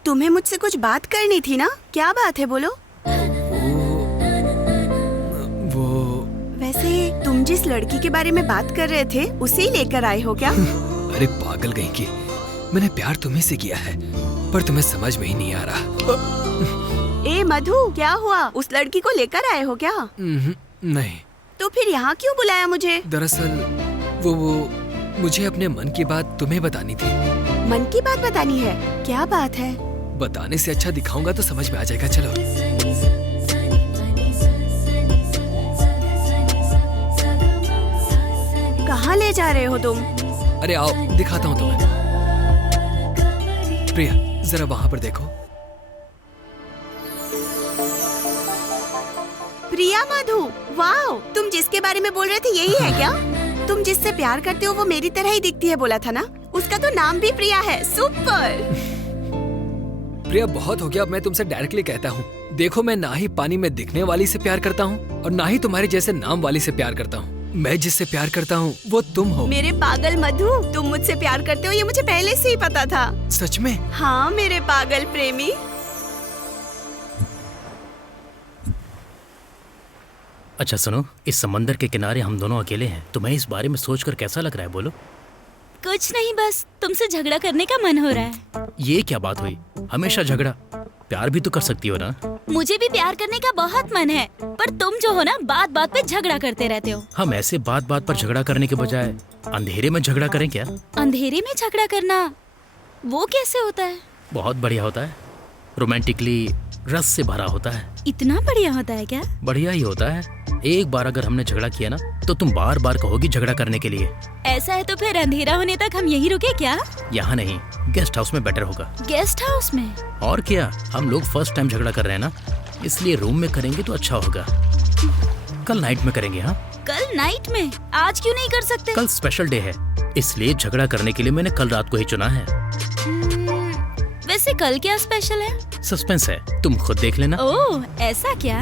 तुम्हें मुझसे कुछ बात करनी थी ना? क्या बात है, बोलो। वो वैसे तुम जिस लड़की के बारे में बात कर रहे थे उसे ही लेकर आए हो क्या? अरे पागल गई की, मैंने प्यार तुम्ही से किया है, पर तुम्हें समझ में ही नहीं आ रहा। ए मधु, क्या हुआ? उस लड़की को लेकर आए हो क्या? नहीं। तो फिर यहाँ क्यों बुलाया मुझे? दरअसल वो मुझे अपने मन की बात तुम्हें बतानी थी। मन की बात बतानी है? क्या बात है? बताने से अच्छा दिखाऊंगा तो समझ में आ जाएगा। चलो। कहाँ ले जा रहे हो तुम? अरे आओ, दिखाता हूँ तुम्हें। प्रिया, जरा वहाँ पर देखो। प्रिया मधु, वाह, तुम जिसके बारे में बोल रहे थे यही है क्या? तुम जिससे प्यार करते हो वो मेरी तरह ही दिखती है, बोला था ना? उसका तो नाम भी प्रिया है। सुपर। प्रिया, बहुत हो गया, अब मैं तुमसे डायरेक्टली कहता हूँ। देखो, मैं ना ही पानी में दिखने वाली से प्यार करता हूँ और ना ही तुम्हारे जैसे नाम वाली से प्यार करता हूँ। मैं जिससे प्यार करता हूँ वो तुम हो। मेरे पागल मधु, तुम मुझसे प्यार करते हो ये मुझे पहले से ही पता था। सच में? हाँ मेरे पागल प्रेमी। अच्छा सुनो, इस समंदर के किनारे हम दोनों अकेले हैं, तुम्हें इस बारे में सोचकर कैसा लग रहा है, बोलो? कुछ नहीं, बस तुमसे झगड़ा करने का मन हो रहा है। ये क्या बात हुई, हमेशा झगड़ा? प्यार भी तो कर सकती हो ना? मुझे भी प्यार करने का बहुत मन है, पर तुम जो हो ना, बात बात पे झगड़ा करते रहते हो। हम ऐसे बात बात पर झगड़ा करने के बजाय अंधेरे में झगड़ा करें क्या? अंधेरे में झगड़ा करना, वो कैसे होता है? बहुत बढ़िया होता है, रोमांटिकली रस से भरा होता है। इतना बढ़िया होता है क्या? बढ़िया ही होता है। एक बार अगर हमने झगड़ा किया ना तो तुम बार बार कहोगी झगड़ा करने के लिए। ऐसा है तो फिर अंधेरा होने तक हम यही रुके क्या? यहाँ नहीं, गेस्ट हाउस में बेटर होगा। गेस्ट हाउस में? और क्या, हम लोग फर्स्ट टाइम झगड़ा कर रहे हैं ना, इसलिए रूम में करेंगे तो अच्छा होगा। कल नाइट में करेंगे। हाँ, कल नाइट में? आज क्यों नहीं कर सकते? कल स्पेशल डे है, इसलिए झगड़ा करने के लिए मैंने कल रात को ही चुना है। वैसे कल क्या स्पेशल है? सस्पेंस है, तुम खुद देख लेना। ओह, ऐसा क्या?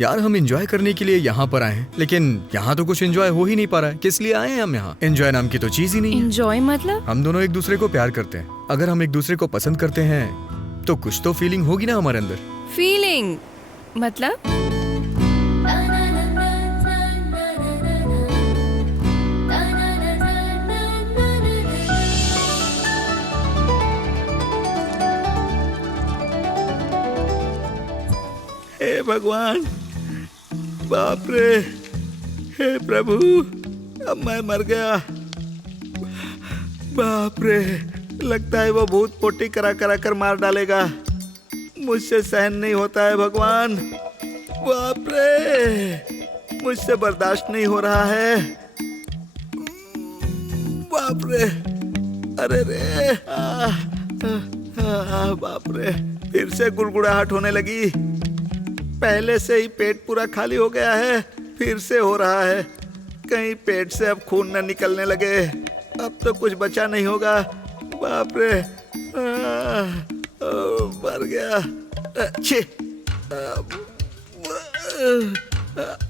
यार, हम एंजॉय करने के लिए यहाँ पर आए हैं, लेकिन यहाँ तो कुछ एंजॉय हो ही नहीं पा रहा है। किस लिए आए हैं हम यहाँ? एंजॉय नाम की तो चीज ही नहीं है। एंजॉय मतलब? हम दोनों एक दूसरे को प्यार करते हैं। अगर हम एक दूसरे को पसंद करते हैं तो कुछ तो फीलिंग होगी ना हमारे अंदर। फीलिंग मतलब? हे भगवान, बाप रे, हे प्रभु, अब मैं मर गया। बाप रे, लगता है वो भूत पोटी करा करा कर मार डालेगा। मुझसे सहन नहीं होता है भगवान। बाप रे, मुझसे बर्दाश्त नहीं हो रहा है। बाप रे, अरे रे, बाप रे, फिर से गुड़गुड़ाहट होने लगी। पहले से ही पेट पूरा खाली हो गया है, फिर से हो रहा है। कहीं पेट से अब खून न निकलने लगे। अब तो कुछ बचा नहीं होगा। बाप रे, मर गया। छी,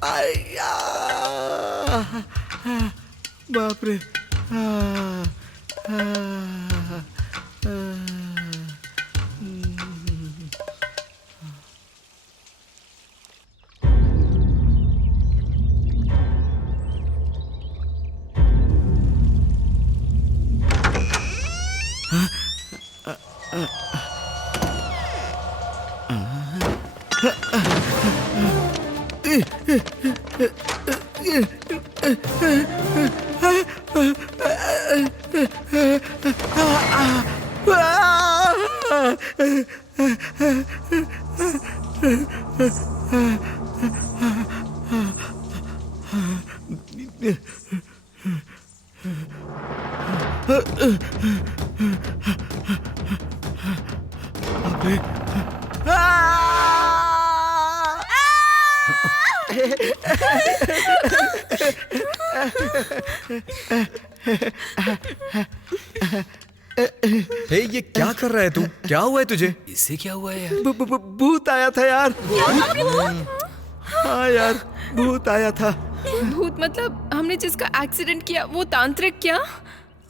आया, बाप रे, हे, ये क्या कर रहा है तू? क्या हुआ है तुझे? इससे क्या हुआ है यार? भूत आया था यार। हाँ यार, भूत आया था। भूत मतलब हमने जिसका एक्सीडेंट किया वो तांत्रिक क्या?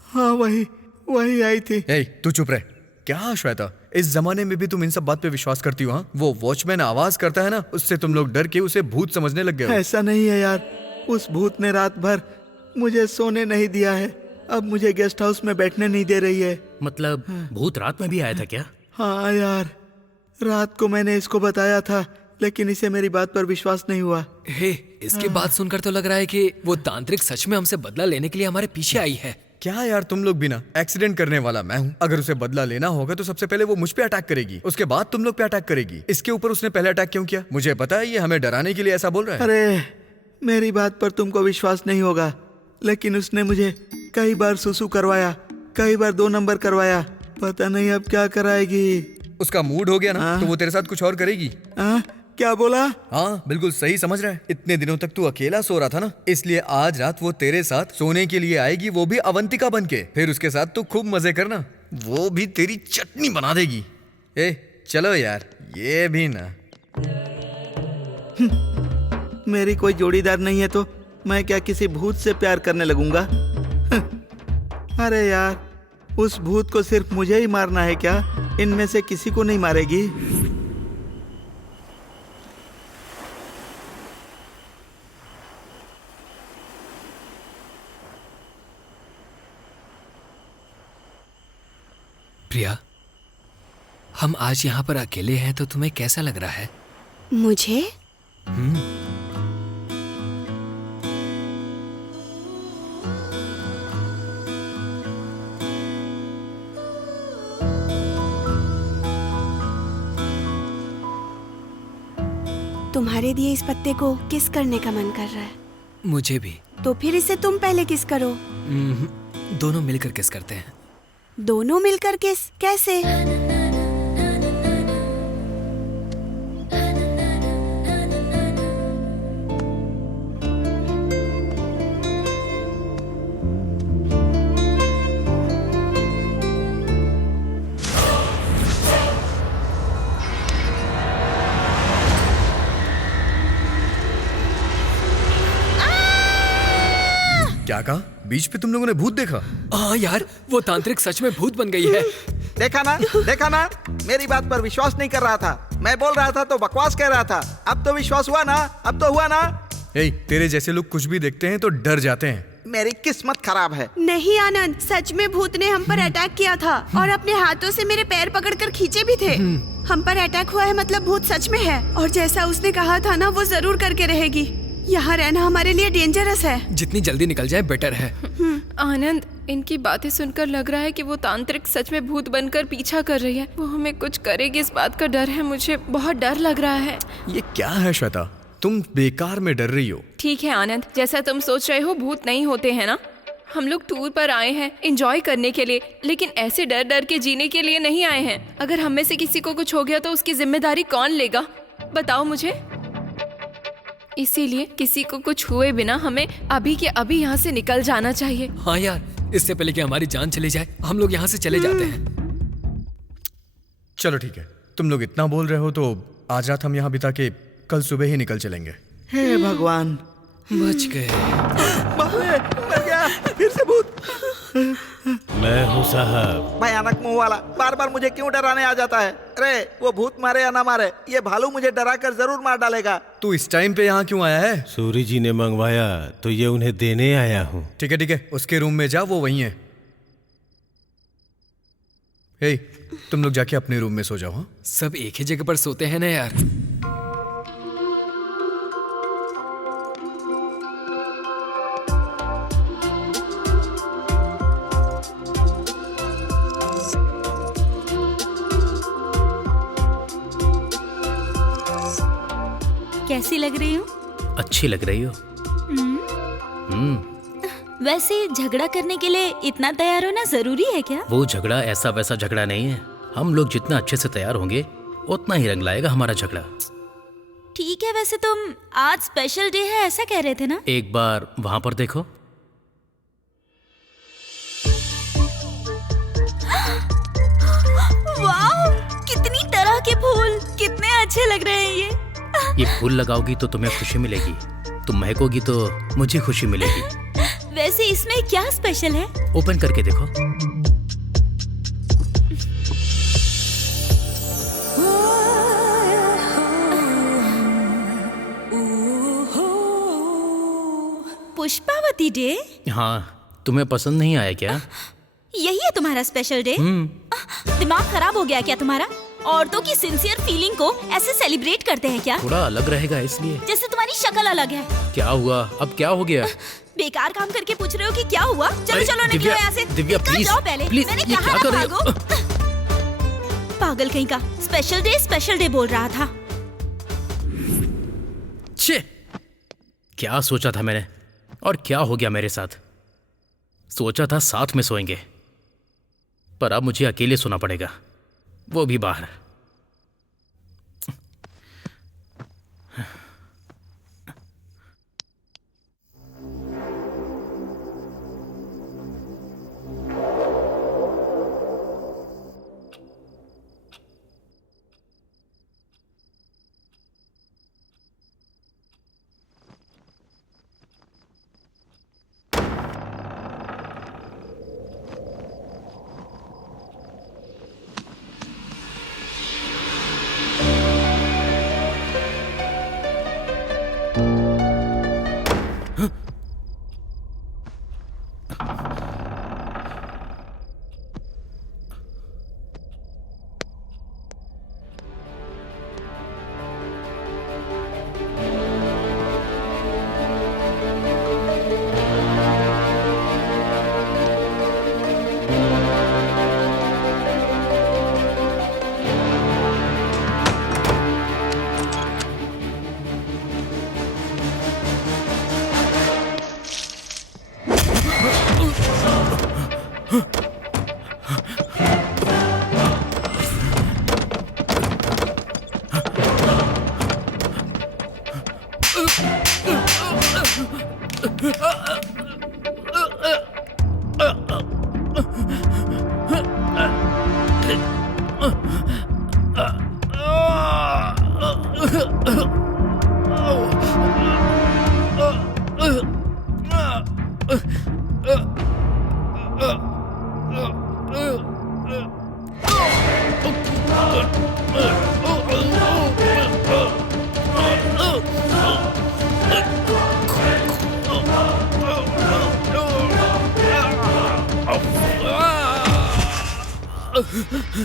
हाँ, वही आई थी। हे, तू चुप रह। क्या श्वेता, इस जमाने में भी तुम इन सब बात पे विश्वास करती हो? हाँ, वो वॉचमैन आवाज करता है ना, उससे तुम लोग डर के उसे भूत समझने लग गए हो। ऐसा नहीं है यार, उस भूत ने रात भर मुझे सोने नहीं दिया है। अब मुझे गेस्ट हाउस में बैठने नहीं दे रही है। मतलब भूत रात में भी आया था क्या? हाँ यार, रात को मैंने इसको बताया था, लेकिन इसे मेरी बात पर विश्वास नहीं हुआ। हे, इसकी बात सुनकर तो लग रहा है कि वो तांत्रिक सच में हमसे बदला लेने के लिए हमारे पीछे आई है। क्या यार, तुम लोग भी ना, एक्सीडेंट करने वाला मैं हूँ। अगर उसे बदला लेना होगा तो सबसे पहले वो मुझ पे अटैक करेगी, उसके बाद तुम लोग पे अटैक करेगी। इसके ऊपर उसने पहले अटैक क्यों किया? मुझे पता है, ये हमें डराने के लिए ऐसा बोल रहा है। अरे, मेरी बात पर तुमको विश्वास नहीं होगा, लेकिन उसने मुझे कई बार सुसु करवाया, कई बार 2 नंबर करवाया। पता नहीं अब क्या कराएगी। उसका मूड हो गया ना, तो वो तेरे साथ कुछ और करेगी। क्या बोला? हाँ, बिल्कुल सही समझ रहा है। इतने दिनों तक तू अकेला सो रहा था ना, इसलिए आज रात वो तेरे साथ सोने के लिए आएगी, वो भी अवंतिका बन के। फिर उसके साथ तू खूब मजे करना, वो भी तेरी चटनी बना देगी। ए, चलो यार, ये भी ना। मेरी कोई जोड़ीदार नहीं है तो मैं क्या किसी भूत से प्यार करने लगूंगा? अरे यार, उस भूत को सिर्फ मुझे ही मारना है क्या? इनमें से किसी को नहीं मारेगी। प्रिया, हम आज यहाँ पर अकेले हैं तो तुम्हें कैसा लग रहा है? मुझे? तुम्हारे दिए इस पत्ते को किस करने का मन कर रहा है? मुझे भी। तो फिर इसे तुम पहले किस करो। दोनों मिलकर किस करते हैं। दोनों मिलकर किस? कैसे? क्या कहा? बीच पे तुम लोगों ने भूत देखा? हाँ यार, वो तांत्रिक सच में भूत बन गई है। देखा ना, मेरी बात पर विश्वास नहीं कर रहा था। मैं बोल रहा था तो बकवास कह रहा था। अब तो विश्वास हुआ ना? अब तो हुआ ना? तेरे जैसे लोग कुछ भी देखते हैं तो डर जाते हैं। मेरी किस्मत खराब है। नहीं आनंद, सच में भूत ने हम पर अटैक किया था और अपने हाथों से मेरे पैर पकड़कर खींचे भी थे। हम पर अटैक हुआ है मतलब भूत सच में है, और जैसा उसने कहा था ना, वो जरूर करके रहेगी। यहाँ रहना हमारे लिए डेंजरस है। जितनी जल्दी निकल जाए बेटर है। आनंद, इनकी बातें सुनकर लग रहा है कि वो तांत्रिक सच में भूत बनकर पीछा कर रही है। वो हमें कुछ करेगी, इस बात का डर है। मुझे बहुत डर लग रहा है। ये क्या है श्वेता, तुम बेकार में डर रही हो। ठीक है आनंद, जैसा तुम सोच रहे हो भूत नहीं होते हैं ना। हम लोग टूर पर आए हैं एंजॉय करने के लिए, लेकिन ऐसे डर डर के जीने के लिए नहीं आए हैं। अगर हम में से किसी को कुछ हो गया तो उसकी जिम्मेदारी कौन लेगा, बताओ मुझे। इसीलिए किसी को कुछ हुए बिना हमें अभी के अभी यहाँ से निकल जाना चाहिए। हाँ यार, इससे पहले कि हमारी जान चली जाए हम लोग यहाँ से चले जाते हैं। चलो ठीक है, तुम लोग इतना बोल रहे हो तो आज रात हम यहाँ बिता के कल सुबह ही निकल चलेंगे। हे भगवान, बच गए। बाप रे, मर गया फिर से भूत। मैं हूँ साहब। भयानक मुंह वाला बार बार मुझे क्यों डराने आ जाता है? अरे वो भूत मारे या ना मारे, ये भालू मुझे डरा कर जरूर मार डालेगा। तू इस टाइम पे यहाँ क्यों आया है? सूरी जी ने मंगवाया तो ये उन्हें देने आया हूँ। ठीक है, उसके रूम में जा, वो वहीं है। हे, तुम लोग जाके अपने रूम में सो जाओ। हाँ, सब एक ही जगह पर सोते हैं ना यार। कैसी लग रही हूँ? अच्छी लग रही हो। वैसे झगड़ा करने के लिए इतना तैयार होना जरूरी है क्या? वो झगड़ा ऐसा वैसा झगड़ा नहीं है। हम लोग जितना अच्छे से तैयार होंगे उतना ही रंग लाएगा हमारा झगड़ा। ठीक है, वैसे तुम आज स्पेशल डे है ऐसा कह रहे थे ना? एक बार वहां पर देखो। वाह, कितनी तरह के फूल, कितने अच्छे लग रहे हैं ये। ये फूल लगाओगी तो तुम्हें खुशी मिलेगी, तुम महकोगी तो मुझे खुशी मिलेगी। वैसे इसमें क्या स्पेशल है? ओपन करके देखो। पुष्पावती डे? हाँ, तुम्हें पसंद नहीं आया क्या? यही है तुम्हारा स्पेशल डे? दिमाग खराब हो गया क्या तुम्हारा? औरतों की सिंसियर फीलिंग को ऐसे सेलिब्रेट करते हैं क्या? थोड़ा अलग रहेगा इसलिए। जैसे तुम्हारी शक्ल अलग है। क्या हुआ? अब क्या हो गया? बेकार काम करके पूछ रहे हो कि क्या हुआ? चलो चलो निकलो दिव्या, यहाँ से। दिव्या प्लीज, जाओ पहले। प्लीज, मैंने ये कहा क्या ना कर रही हो? भागो। पागल कहीं का, स्पेशल डे बोल रहा था। छे, क्या सोचा था मैंने और क्या हो गया मेरे साथ? सोचा था साथ में सोएंगे, पर अब मुझे अकेले सोना पड़ेगा, वो भी बाहर।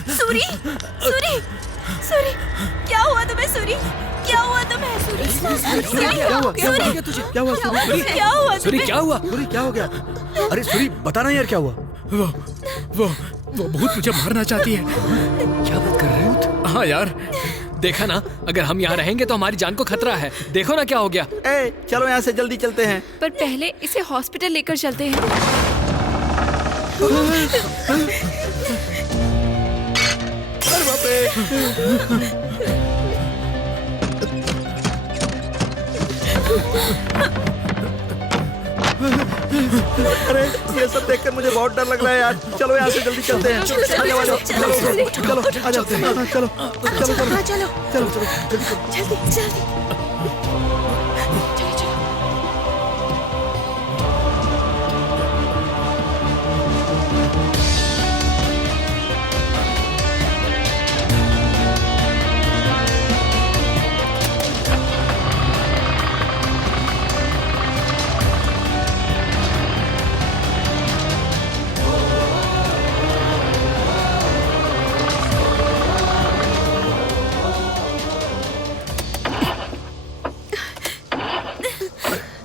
सूरी, सूरी, सूरी, क्या हुआ तुम्हें सूरी? क्या हुआ तुम्हें सूरी? क्या हुआ? क्या हुआ तुझे? क्या हुआ सूरी? क्या हुआ? सूरी क्या हुआ? सूरी क्या हो गया? अरे सूरी बता ना यार क्या हुआ? वो भूत मुझे मारना चाहती है। क्या बात कर रहे हो? हाँ यार, देखा ना, अगर हम यहाँ रहेंगे तो हमारी जान को खतरा है। देखो ना क्या हो गया। ए, चलो यहाँ से जल्दी चलते हैं। पर पहले इसे हॉस्पिटल लेकर चलते हैं। अरे बाप रे। अरे ये सब देखकर मुझे बहुत डर लग रहा है यार। चलो यहाँ से जल्दी चलते हैं। आ जाओ, आ जाओ, चलो चलो आ जाओ। हाँ, चलो चलो चलो हाँ चलो चलो चलो जल्दी जल्दी।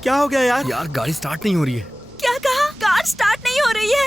क्या हो गया यार? यार गाड़ी स्टार्ट नहीं हो रही है। क्या कहा? कार स्टार्ट नहीं हो रही है।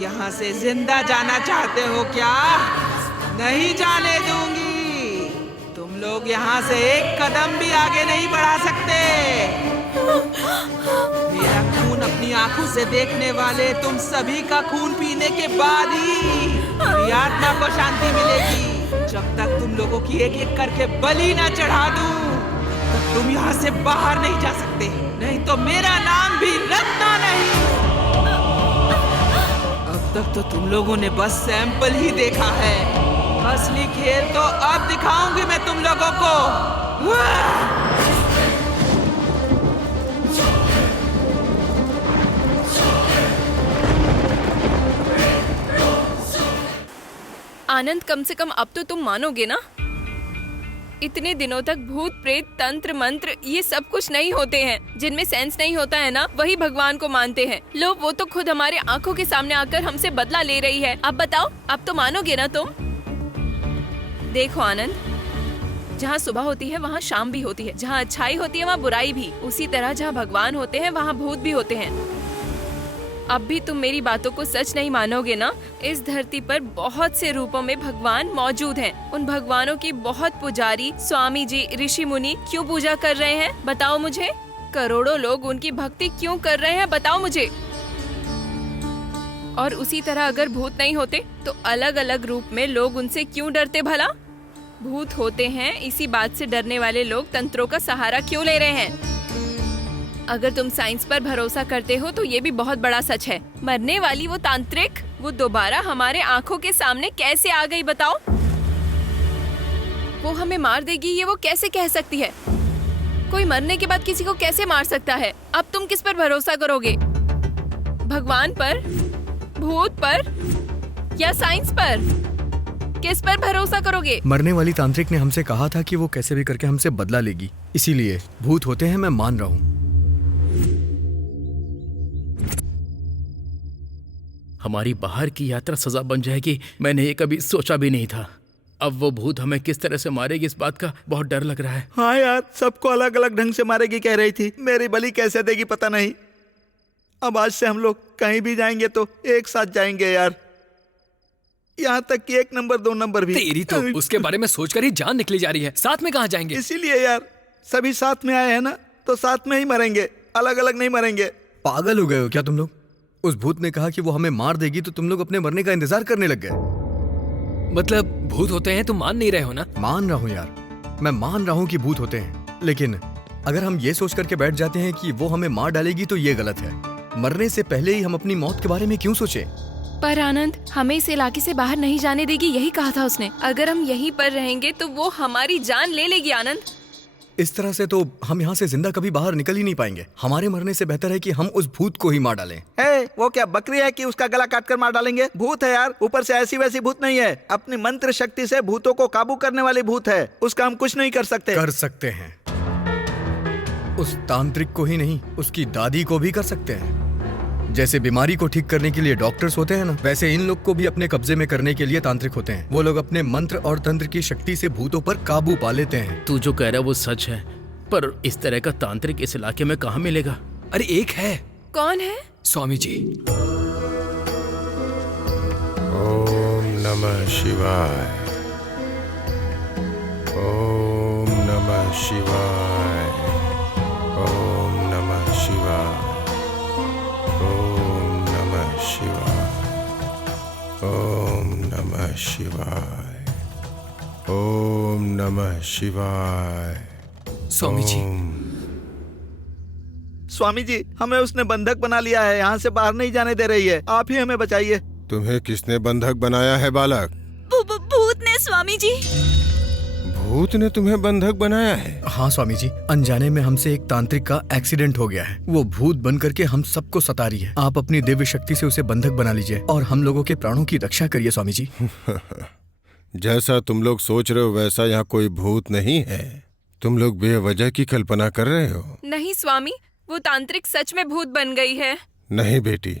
यहाँ से जिंदा जाना चाहते हो क्या? नहीं जाने दूंगी। तुम लोग यहाँ से एक कदम भी आगे नहीं बढ़ा सकते। मेरा खून अपनी आंखों से देखने वाले तुम सभी का खून पीने के बाद ही मेरी आत्मा को शांति मिलेगी। जब तक तुम लोगों की एक एक करके बलि ना चढ़ा दूं, तब तक तुम यहाँ से बाहर नहीं जा सकते। नहीं तो मेरा नाम भी रत्ना नहीं। अब तक तो तुम लोगों ने बस सैंपल ही देखा है। असली खेल तो अब दिखाऊंगी मैं तुम लोगों को। आनंद, कम से कम अब तो तुम मानोगे ना? इतने दिनों तक भूत प्रेत तंत्र मंत्र ये सब कुछ नहीं होते हैं। जिनमें सेंस नहीं होता है ना, वही भगवान को मानते हैं लोग। वो तो खुद हमारे आंखों के सामने आकर हमसे बदला ले रही है। अब बताओ, अब तो मानोगे ना तुम? देखो आनंद, जहाँ सुबह होती है वहाँ शाम भी होती है। जहाँ अच्छाई होती है वहाँ बुराई भी। उसी तरह जहाँ भगवान होते हैं वहाँ भूत भी होते हैं। अब भी तुम मेरी बातों को सच नहीं मानोगे ना? इस धरती पर बहुत से रूपों में भगवान मौजूद हैं। उन भगवानों की बहुत पुजारी, स्वामी जी, ऋषि मुनि क्यों पूजा कर रहे हैं? बताओ मुझे। करोड़ों लोग उनकी भक्ति क्यों कर रहे हैं? बताओ मुझे। और उसी तरह अगर भूत नहीं होते तो अलग अलग रूप में लोग उनसे क्यों डरते भला? भूत होते हैं, इसी बात से डरने वाले लोग तंत्रों का सहारा क्यों ले रहे हैं? अगर तुम साइंस पर भरोसा करते हो तो ये भी बहुत बड़ा सच है। मरने वाली वो तांत्रिक, वो दोबारा हमारे आंखों के सामने कैसे आ गई बताओ? वो हमें मार देगी ये वो कैसे कह सकती है? कोई मरने के बाद किसी को कैसे मार सकता है? अब तुम किस पर भरोसा करोगे? भगवान पर, भूत पर या साइंस पर? किस पर भरोसा करोगे? मरने वाली तांत्रिक ने हमसे कहा था कि वो कैसे भी करके हमसे बदला लेगी, इसीलिए भूत होते हैं, मैं मान रहा हूँ। हमारी बाहर की यात्रा सजा बन जाएगी, मैंने ये कभी सोचा भी नहीं था। अब वो भूत हमें किस तरह से मारेगी इस बात का बहुत डर लग रहा है। हाँ यार, सबको अलग अलग ढंग से मारेगी कह रही थी। मेरी बलि कैसे देगी पता नहीं। अब आज से हम लोग कहीं भी जाएंगे तो एक साथ जाएंगे यार। यहाँ तक कि 1 नंबर 2 नंबर भी। तेरी तो उसके बारे में सोचकर ही जान निकली जा रही है। साथ में कहाँ जाएंगे? इसीलिए यार, सभी साथ में आए हैं ना, तो साथ में ही मरेंगे, अलग अलग नहीं मरेंगे। पागल हो गए हो क्या तुम लोग? उस भूत ने कहा कि वो हमें मार देगी तो तुम लोग अपने मरने का इंतजार करने लग गए। मतलब भूत होते हैं, तुम मान नहीं रहे हो ना? मान रहा हूँ यार, मैं मान रहा हूँ कि भूत होते हैं, लेकिन अगर हम ये सोच करके बैठ जाते हैं कि वो हमें मार डालेगी तो ये गलत है। मरने से पहले ही हम अपनी मौत के बारे में क्यों सोचे? पर आनंद, हमें इस इलाके से बाहर नहीं जाने देगी, यही कहा था उसने। अगर हम यहीं पर रहेंगे तो वो हमारी जान ले लेगी आनंद। इस तरह से तो हम यहाँ से जिंदा कभी बाहर निकल ही नहीं पाएंगे। हमारे मरने से बेहतर है कि हम उस भूत को ही मार डालें। वो क्या बकरी है कि उसका गला काट कर मार डालेंगे? भूत है यार, ऊपर से ऐसी वैसी भूत नहीं है, अपनी मंत्र शक्ति से भूतों को काबू करने वाली भूत है। उसका हम कुछ नहीं कर सकते। कर सकते हैं, उस तांत्रिक को ही नहीं, उसकी दादी को भी कर सकते हैं। जैसे बीमारी को ठीक करने के लिए डॉक्टर्स होते हैं ना, वैसे इन लोग को भी अपने कब्जे में करने के लिए तांत्रिक होते हैं। वो लोग अपने मंत्र और तंत्र की शक्ति से भूतों पर काबू पा लेते हैं। तू जो कह रहा है वो सच है, पर इस तरह का तांत्रिक इस इलाके में कहाँ मिलेगा? अरे एक है। कौन है? स्वामी जी। ओम नमः शिवाय, ओम नमः शिवाय, ओम नमः शिवाय, ओम नमः शिवाय, ओम नमः शिवाय, ओम नमः शिवाय। स्वामी जी, स्वामी जी, हमें उसने बंधक बना लिया है, यहाँ से बाहर नहीं जाने दे रही है। आप ही हमें बचाइए। तुम्हें किसने बंधक बनाया है बालक? भूत ने स्वामी जी। भूत ने तुम्हें बंधक बनाया है? हाँ स्वामी जी, अनजाने में हमसे एक तांत्रिक का एक्सीडेंट हो गया है। वो भूत बन करके हम सबको सता रही है। आप अपनी दिव्य शक्ति से उसे बंधक बना लीजिए और हम लोगों के प्राणों की रक्षा करिए स्वामी जी। जैसा तुम लोग सोच रहे हो वैसा यहाँ कोई भूत नहीं है। तुम लोग बेवजह की कल्पना कर रहे हो। नहीं स्वामी, वो तांत्रिक सच में भूत बन गई है। नहीं बेटी,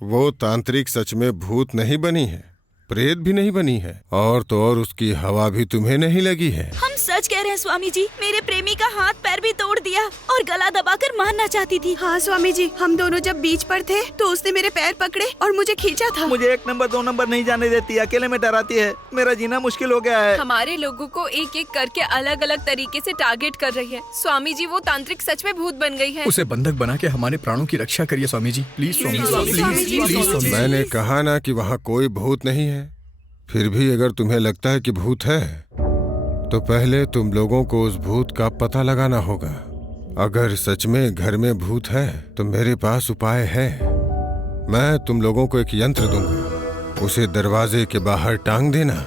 वो तांत्रिक सच में भूत नहीं बनी है, प्रेत भी नहीं बनी है, और तो और उसकी हवा भी तुम्हें नहीं लगी है। हम सच कह रहे हैं स्वामी जी, मेरे प्रेमी का हाथ पैर भी तोड़ दिया और गला दबाकर मारना चाहती थी। हाँ स्वामी जी, हम दोनों जब बीच पर थे तो उसने मेरे पैर पकड़े और मुझे खींचा था। मुझे 1 नंबर 2 नंबर नहीं जाने देती, अकेले में डराती है। मेरा जीना मुश्किल हो गया है। हमारे लोगों को एक एक करके अलग अलग तरीके से टारगेट कर रही है। स्वामी जी, वो तांत्रिक सच में भूत बन गई है। उसे बंधक बना के हमारे प्राणों की रक्षा करिए स्वामी जी, प्लीज स्वामी जी, प्लीज। मैंने कहा ना कि वहाँ कोई भूत नहीं है। फिर भी अगर तुम्हें लगता है कि भूत है तो पहले तुम लोगों को उस भूत का पता लगाना होगा। अगर सच में घर में भूत है तो मेरे पास उपाय है। मैं तुम लोगों को एक यंत्र दूंगा, उसे दरवाजे के बाहर टांग देना।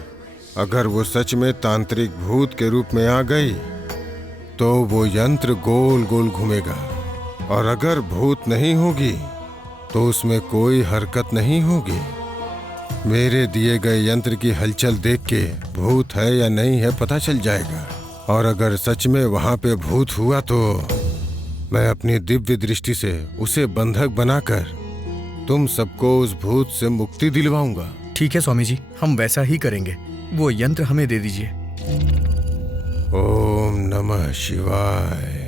अगर वो सच में तांत्रिक भूत के रूप में आ गई तो वो यंत्र गोल गोल घूमेगा, और अगर भूत नहीं होगी तो उसमें कोई हरकत नहीं होगी। मेरे दिए गए यंत्र की हलचल देख के भूत है या नहीं है पता चल जाएगा। और अगर सच में वहां पे भूत हुआ तो मैं अपनी दिव्य दृष्टि से उसे बंधक बनाकर तुम सबको उस भूत से मुक्ति दिलवाऊंगा। ठीक है स्वामी जी, हम वैसा ही करेंगे। वो यंत्र हमें दे दीजिए। ओम नमः शिवाय।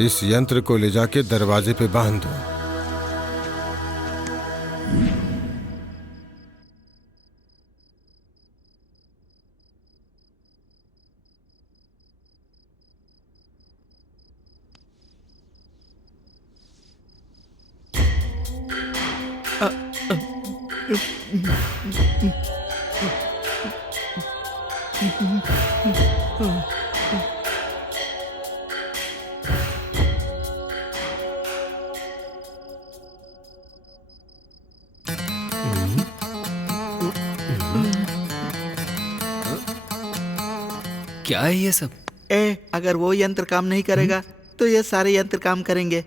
इस यंत्र को ले जाके दरवाजे पे बांध दो। क्या है ये सब? अगर वो यंत्र काम नहीं करेगा तो ये सारे यंत्र काम करेंगे।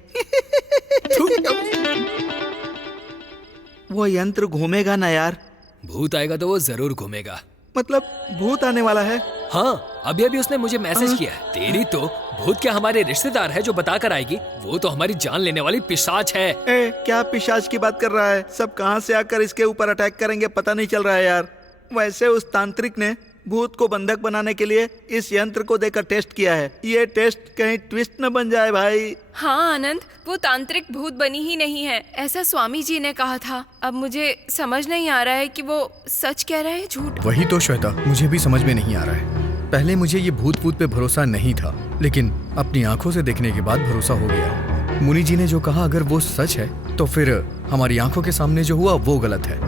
वो यंत्र घूमेगा ना यार। भूत आएगा तो वो जरूर घूमेगा। मतलब भूत आने वाला है? हाँ, अभी अभी उसने मुझे मैसेज किया है। तेरी तो भूत क्या हमारे रिश्तेदार है जो बता कर आएगी? वो तो हमारी जान लेने वाली पिशाच है। क्या पिशाच की बात कर रहा है? सब कहां से आकर इसके ऊपर अटैक करेंगे पता नहीं चल रहा है यार। वैसे उस तांत्रिक ने भूत को बंधक बनाने के लिए इस यंत्र को देकर टेस्ट किया है। ये टेस्ट कहीं ट्विस्ट न बन जाए भाई। हाँ आनंद, वो तांत्रिक भूत बनी ही नहीं है, ऐसा स्वामी जी ने कहा था। अब मुझे समझ नहीं आ रहा है कि वो सच कह रहे हैं झूठ। वही तो श्वेता, मुझे भी समझ में नहीं आ रहा है। पहले मुझे ये भूत पे भरोसा नहीं था, लेकिन अपनी आंखों से देखने के बाद भरोसा हो गया। मुनि जी ने जो कहा अगर वो सच है तो फिर हमारी आंखों के सामने जो हुआ वो गलत है।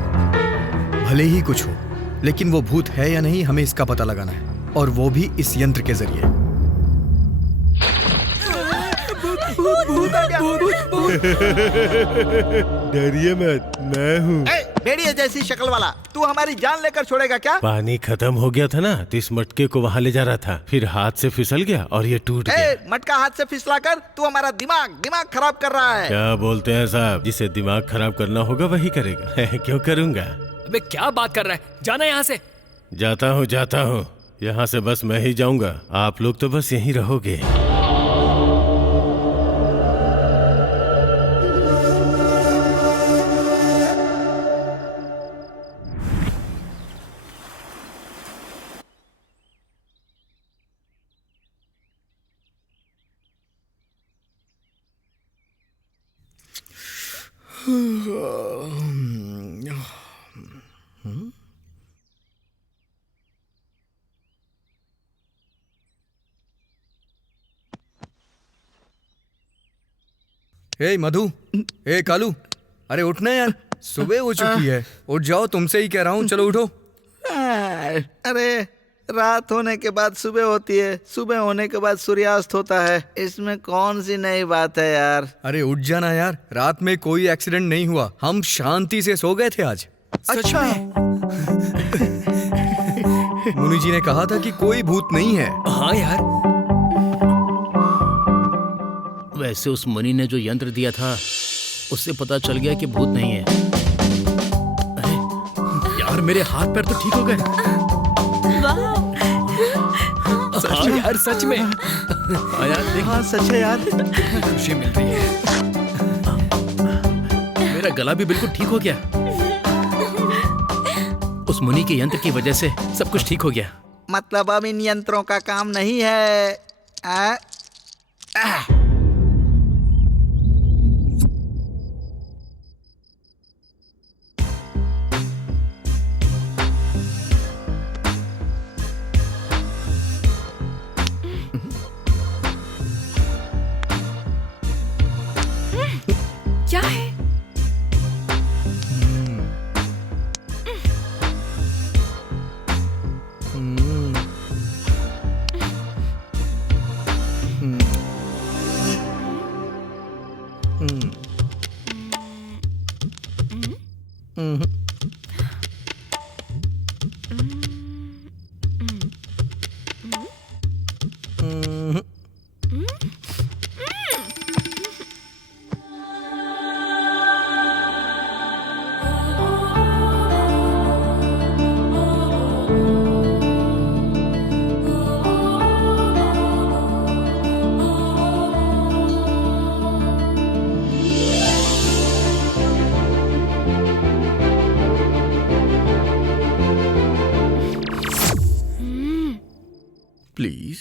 भले ही कुछ हो, लेकिन वो भूत है या नहीं हमें इसका पता लगाना है, और वो भी इस यंत्र के जरिए। डरिए मत, मैं हूँ। भेड़िए जैसी शक्ल वाला, तू हमारी जान लेकर छोड़ेगा क्या? पानी खत्म हो गया था ना, तो इस मटके को वहाँ ले जा रहा था, फिर हाथ से फिसल गया और ये टूट गया। मटका हाथ से फिसला कर तू हमारा दिमाग खराब कर रहा है। क्या बोलते हैं साहब, जिसे दिमाग खराब करना होगा वही करेगा। क्यों करूँगा? अबे क्या बात कर रहा है, जाना यहाँ से। जाता हूँ, यहाँ से बस मैं ही जाऊँगा, आप लोग तो बस यहीं रहोगे। हे मधु, हे कालू, अरे उठना यार, सुबह हो चुकी है। उठ जाओ, तुमसे ही कह रहा हूँ, चलो उठो। अरे रात होने के बाद सुबह होती है, सुबह होने के बाद सूर्यास्त होता है, इसमें कौन सी नई बात है यार? अरे उठ जाना यार, रात में कोई एक्सीडेंट नहीं हुआ, हम शांति से सो गए थे आज। अच्छा। मुनि जी ने कहा था कि कोई भूत नहीं है। हाँ यार। वैसे उस मुनि ने जो यंत्र दिया था उससे पता चल गया कि भूत नहीं है। अरे यार, मेरे हाथ पैर तो ठीक हो गए। हाँ यार, सच में। हाँ यार, देख। हाँ सच है यार, खुशी मिल रही है। मेरा गला भी बिल्कुल ठीक हो गया। उस मुनि के यंत्र की वजह से सब कुछ ठीक हो गया। मतलब अब इन यंत्रों का काम नहीं है। क्या है? प्लीज।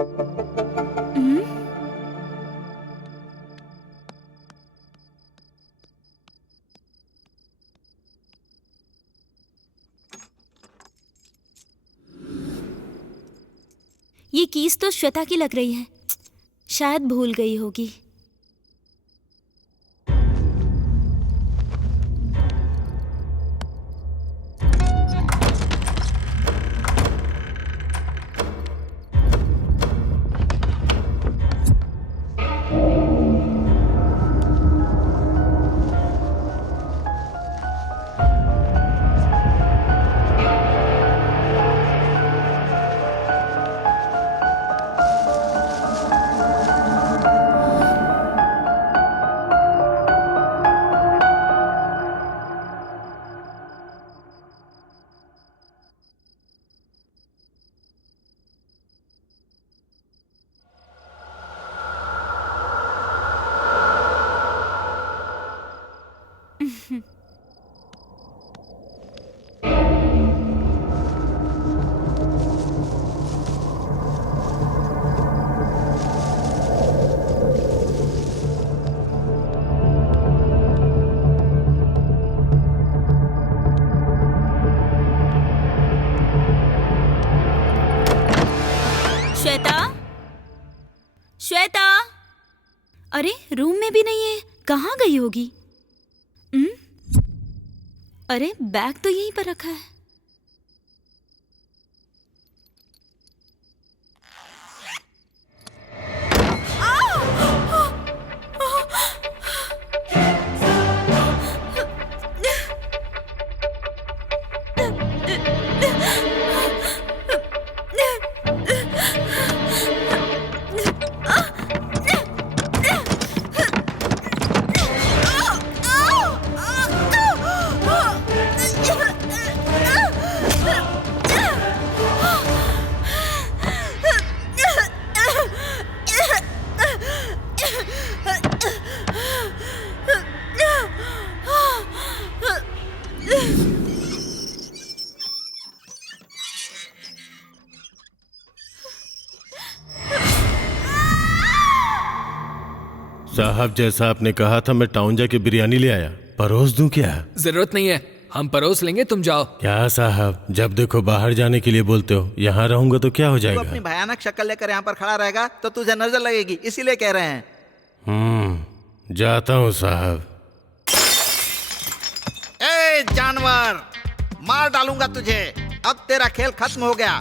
ये कीज तो श्वेता की लग रही है, शायद भूल गई होगी। श्वेता, श्वेता, अरे रूम में भी नहीं है, कहाँ गई होगी? अरे बैग तो यहीं पर रखा है। साहब, जैसा आपने कहा था मैं टाउन जाके बिरयानी ले आया। परोस दूं क्या? जरूरत नहीं है, हम परोस लेंगे, तुम जाओ। क्या साहब, जब देखो बाहर जाने के लिए बोलते हो, यहाँ रहूंगा तो क्या हो तू जाएगा? अपनी भयानक शक्ल लेकर यहाँ पर खड़ा रहेगा तो तुझे नजर लगेगी, इसीलिए कह रहे हैं। जाता हूँ साहब। ए जानवर, मार डालूंगा तुझे, अब तेरा खेल खत्म हो गया।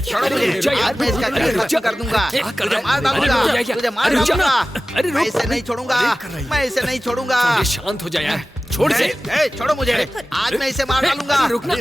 छोड़ो मुझे, आज मैं इसका खेल खत्म कर दूंगा। तुझे मार डालूंगा, तुझे मार डालूंगा। मैं इसे नहीं छोड़ूंगा, मैं इसे नहीं छोड़ूगा। शांत हो जाए यार, छोड़ दे। छोड़ो मुझे, आज मैं इसे मार डालूंगा। रुकना।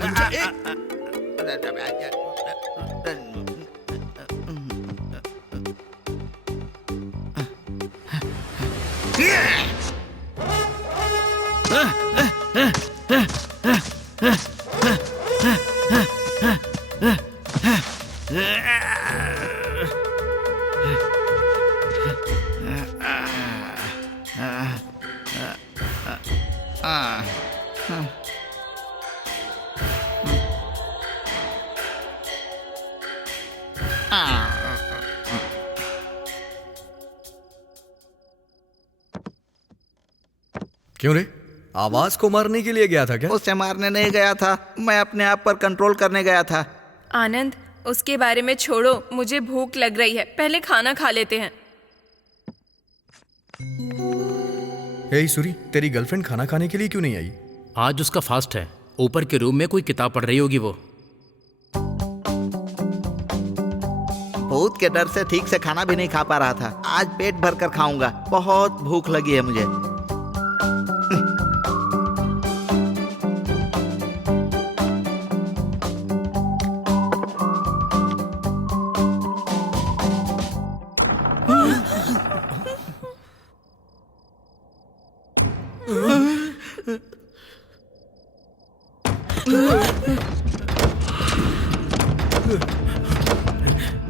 क्यों रे, आवाज को मारने के लिए गया था क्या? उसे मारने नहीं गया था, मैं अपने आप पर कंट्रोल करने गया था। आनंद, उसके बारे में छोड़ो, मुझे भूख लग रही है, पहले खाना खा लेते हैं। हे सूरी, तेरी गर्लफ्रेंड खाना खाने के लिए क्यों नहीं आई? आज उसका फास्ट है, ऊपर के रूम में कोई किताब पढ़ रही होगी वो। भूत के डर से ठीक से खाना भी नहीं खा पा रहा था, आज पेट भर कर खाऊंगा, बहुत भूख लगी है मुझे।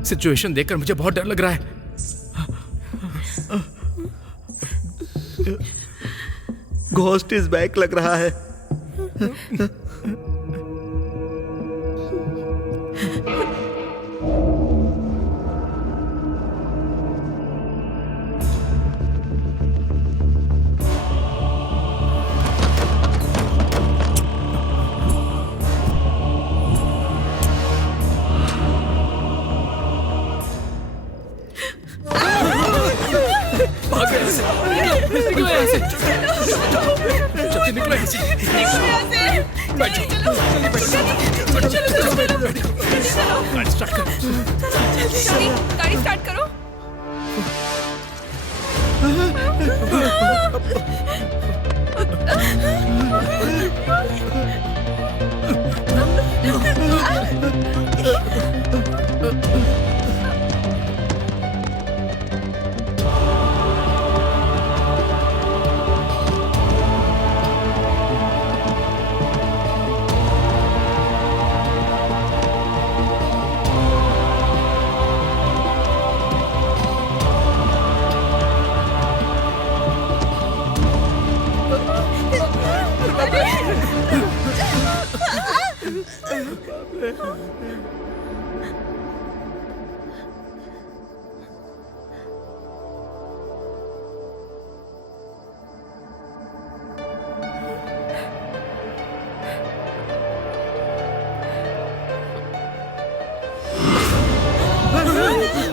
सिचुएशन देखकर मुझे बहुत डर लग रहा है। घोस्ट इज बैक लग रहा है। गाड़ी स्टार्ट करो।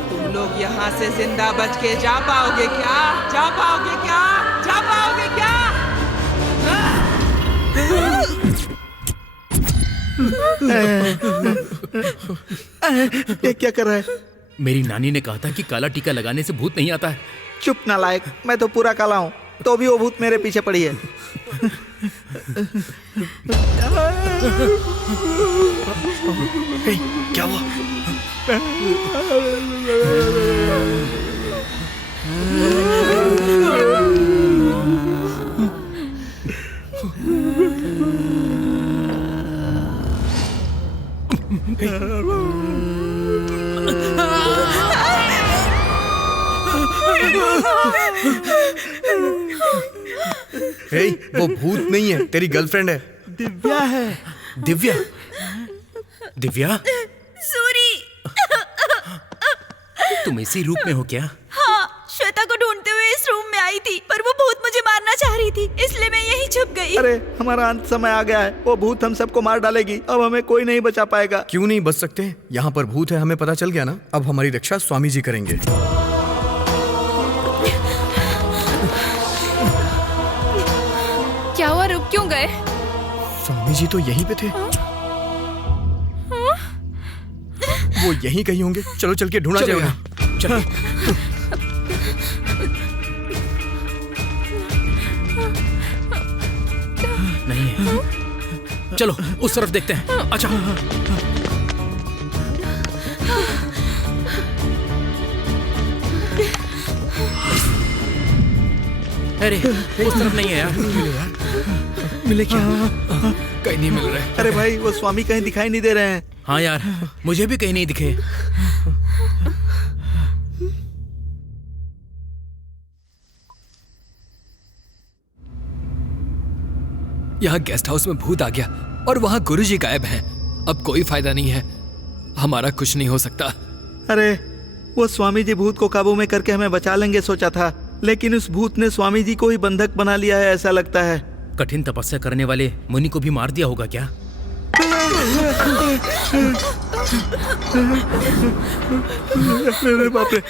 तुम लोग यहाँ से जिंदा बच के जा पाओगे क्या? जा पाओगे क्या? जा पाओगे क्या? ये क्या कर रहा है? मेरी नानी ने कहा था कि काला टीका लगाने से भूत नहीं आता है। चुप नालायक, मैं तो पूरा काला हूँ, तो भी वो भूत मेरे पीछे पड़ी है। क्या हुआ? हे, वो भूत नहीं है, तेरी गर्लफ्रेंड है। दिव्या है। दिव्या? दिव्या, सूरी। तुम इसी रूप में हो क्या? हाँ, श्वेता को ढूंढते हुए इस रूम में आई थी, पर वो भूत मुझे मारना चाह रही थी, इसलिए मैं यहीं छुप गई। अरे हमारा अंत समय आ गया है, वो भूत हम सबको मार डालेगी, अब हमें कोई नहीं बचा पाएगा। क्यों नहीं बच सकते? यहाँ पर भूत है, हमें पता चल गया ना। अब हमारी रक्षा स्वामी जी करेंगे। क्या हुआ, रुक क्यों गए? स्वामी जी तो यहीं पे थे। वो यहीं कहीं होंगे, चलो चल के ढूंढा जाए उन्हें। चलो। नहीं है। चलो उस तरफ देखते हैं। अच्छा, अरे उस तरफ नहीं है यार। मिले क्या? कहीं नहीं मिल रहे। अरे भाई, वो स्वामी कहीं दिखाई नहीं दे रहे हैं। हाँ यार, मुझे भी कहीं नहीं दिखे। यहाँ गेस्ट हाउस में भूत आ गया और वहाँ गुरुजी गायब हैं। अब कोई फायदा नहीं है, हमारा कुछ नहीं हो सकता। अरे वो स्वामी जी भूत को काबू में करके हमें बचा लेंगे सोचा था, लेकिन उस भूत ने स्वामी जी को ही बंधक बना लिया है, ऐसा लगता है। कठिन तपस्या करने वाले मुनि को भी मार दिया होगा क्या? अरे बाप रे,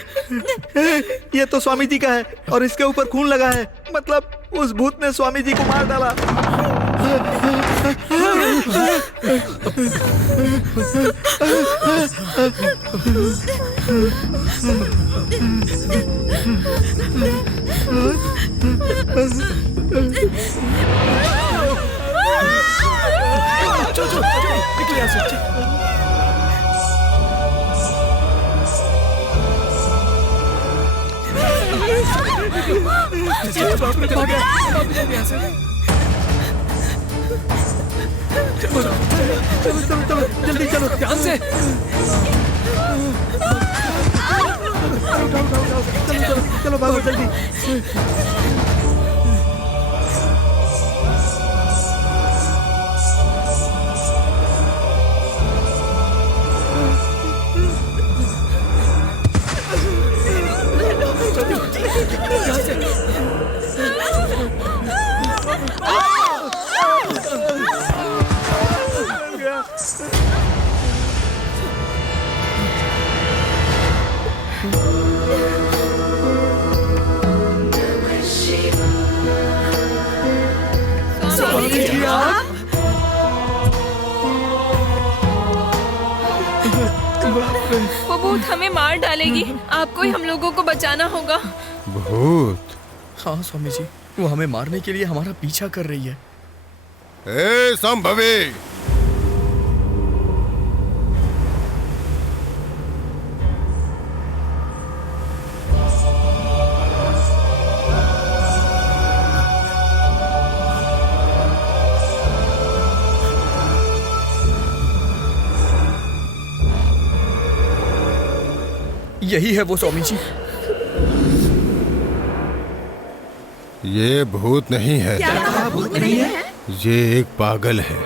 ये तो स्वामी जी का है और इसके ऊपर खून लगा है, मतलब उस भूत ने स्वामी जी को मार डाला। चलो निकल यहाँ से। चलो जल्दी चलो, ध्यान से। चलो भागो जल्दी। वो भूत हमें मार डालेगी। आपको ही हम लोगों को बचाना होगा। भूत? हाँ स्वामी जी, वो हमें मारने के लिए हमारा पीछा कर रही है। ए संभवी, यही है वो स्वामी जी। ये भूत नहीं है। क्या भूत नहीं है? ये एक पागल है।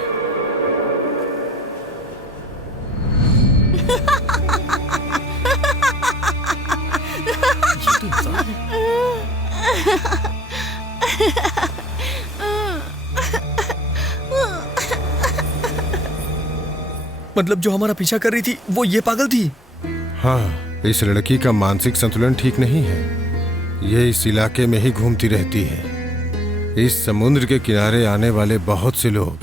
मतलब जो हमारा पीछा कर रही थी वो ये पागल थी? हाँ, इस लड़की का मानसिक संतुलन ठीक नहीं है। ये इस इलाके में ही घूमती रहती है। इस समुद्र के किनारे आने वाले बहुत से लोग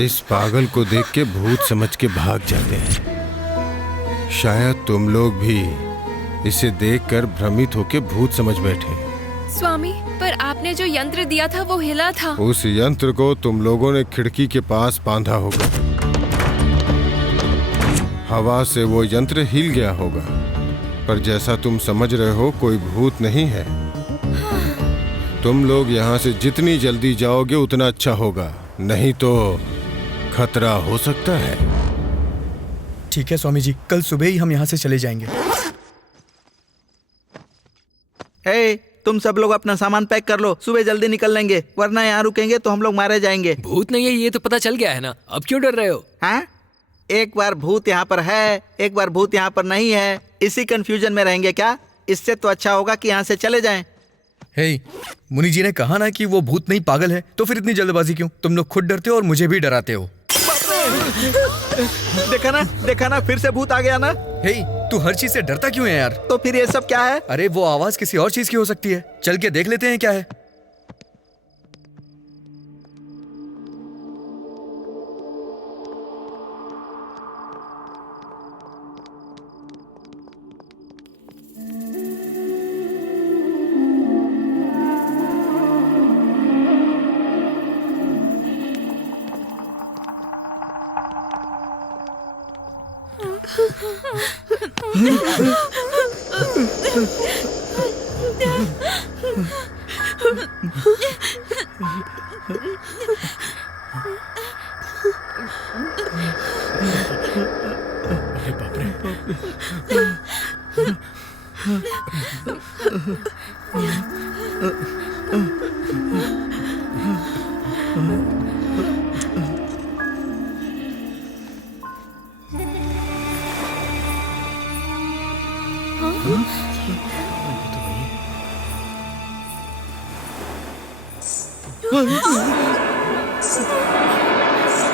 इस पागल को देख के भूत समझ के भाग जाते हैं। शायद तुम लोग भी इसे देखकर भ्रमित होके भूत समझ बैठे। स्वामी, पर आपने जो यंत्र दिया था वो हिला था। उस यंत्र को तुम लोगों ने खिड़की के पास बांधा होगा। हवा से वो यंत्र हिल गया होगा, पर जैसा तुम समझ रहे हो कोई भूत नहीं है। तुम लोग यहाँ से जितनी जल्दी जाओगे उतना अच्छा होगा, नहीं तो खतरा हो सकता है। ठीक है स्वामी जी, कल सुबह ही हम यहाँ से चले जाएंगे। हे, तुम सब लोग अपना सामान पैक कर लो, सुबह जल्दी निकल लेंगे, वरना यहाँ रुकेंगे तो हम लोग मारे जाएंगे। भूत नहीं है ये तो पता चल गया है ना, अब क्यों डर रहे हो? हाँ, एक बार भूत यहाँ पर है, एक बार भूत यहाँ पर नहीं है, इसी कंफ्यूजन में रहेंगे क्या? इससे तो अच्छा होगा कि यहाँ से चले जाएं। हे, मुनि जी ने कहा ना कि वो भूत नहीं पागल है, तो फिर इतनी जल्दबाजी क्यों? तुम लोग खुद डरते हो और मुझे भी डराते हो। देखा ना फिर से भूत आ गया ना। हे, तू हर चीज से डरता क्यों है यार? तो फिर ये सब क्या है? अरे वो आवाज किसी और चीज की हो सकती है, चल के देख लेते हैं क्या है।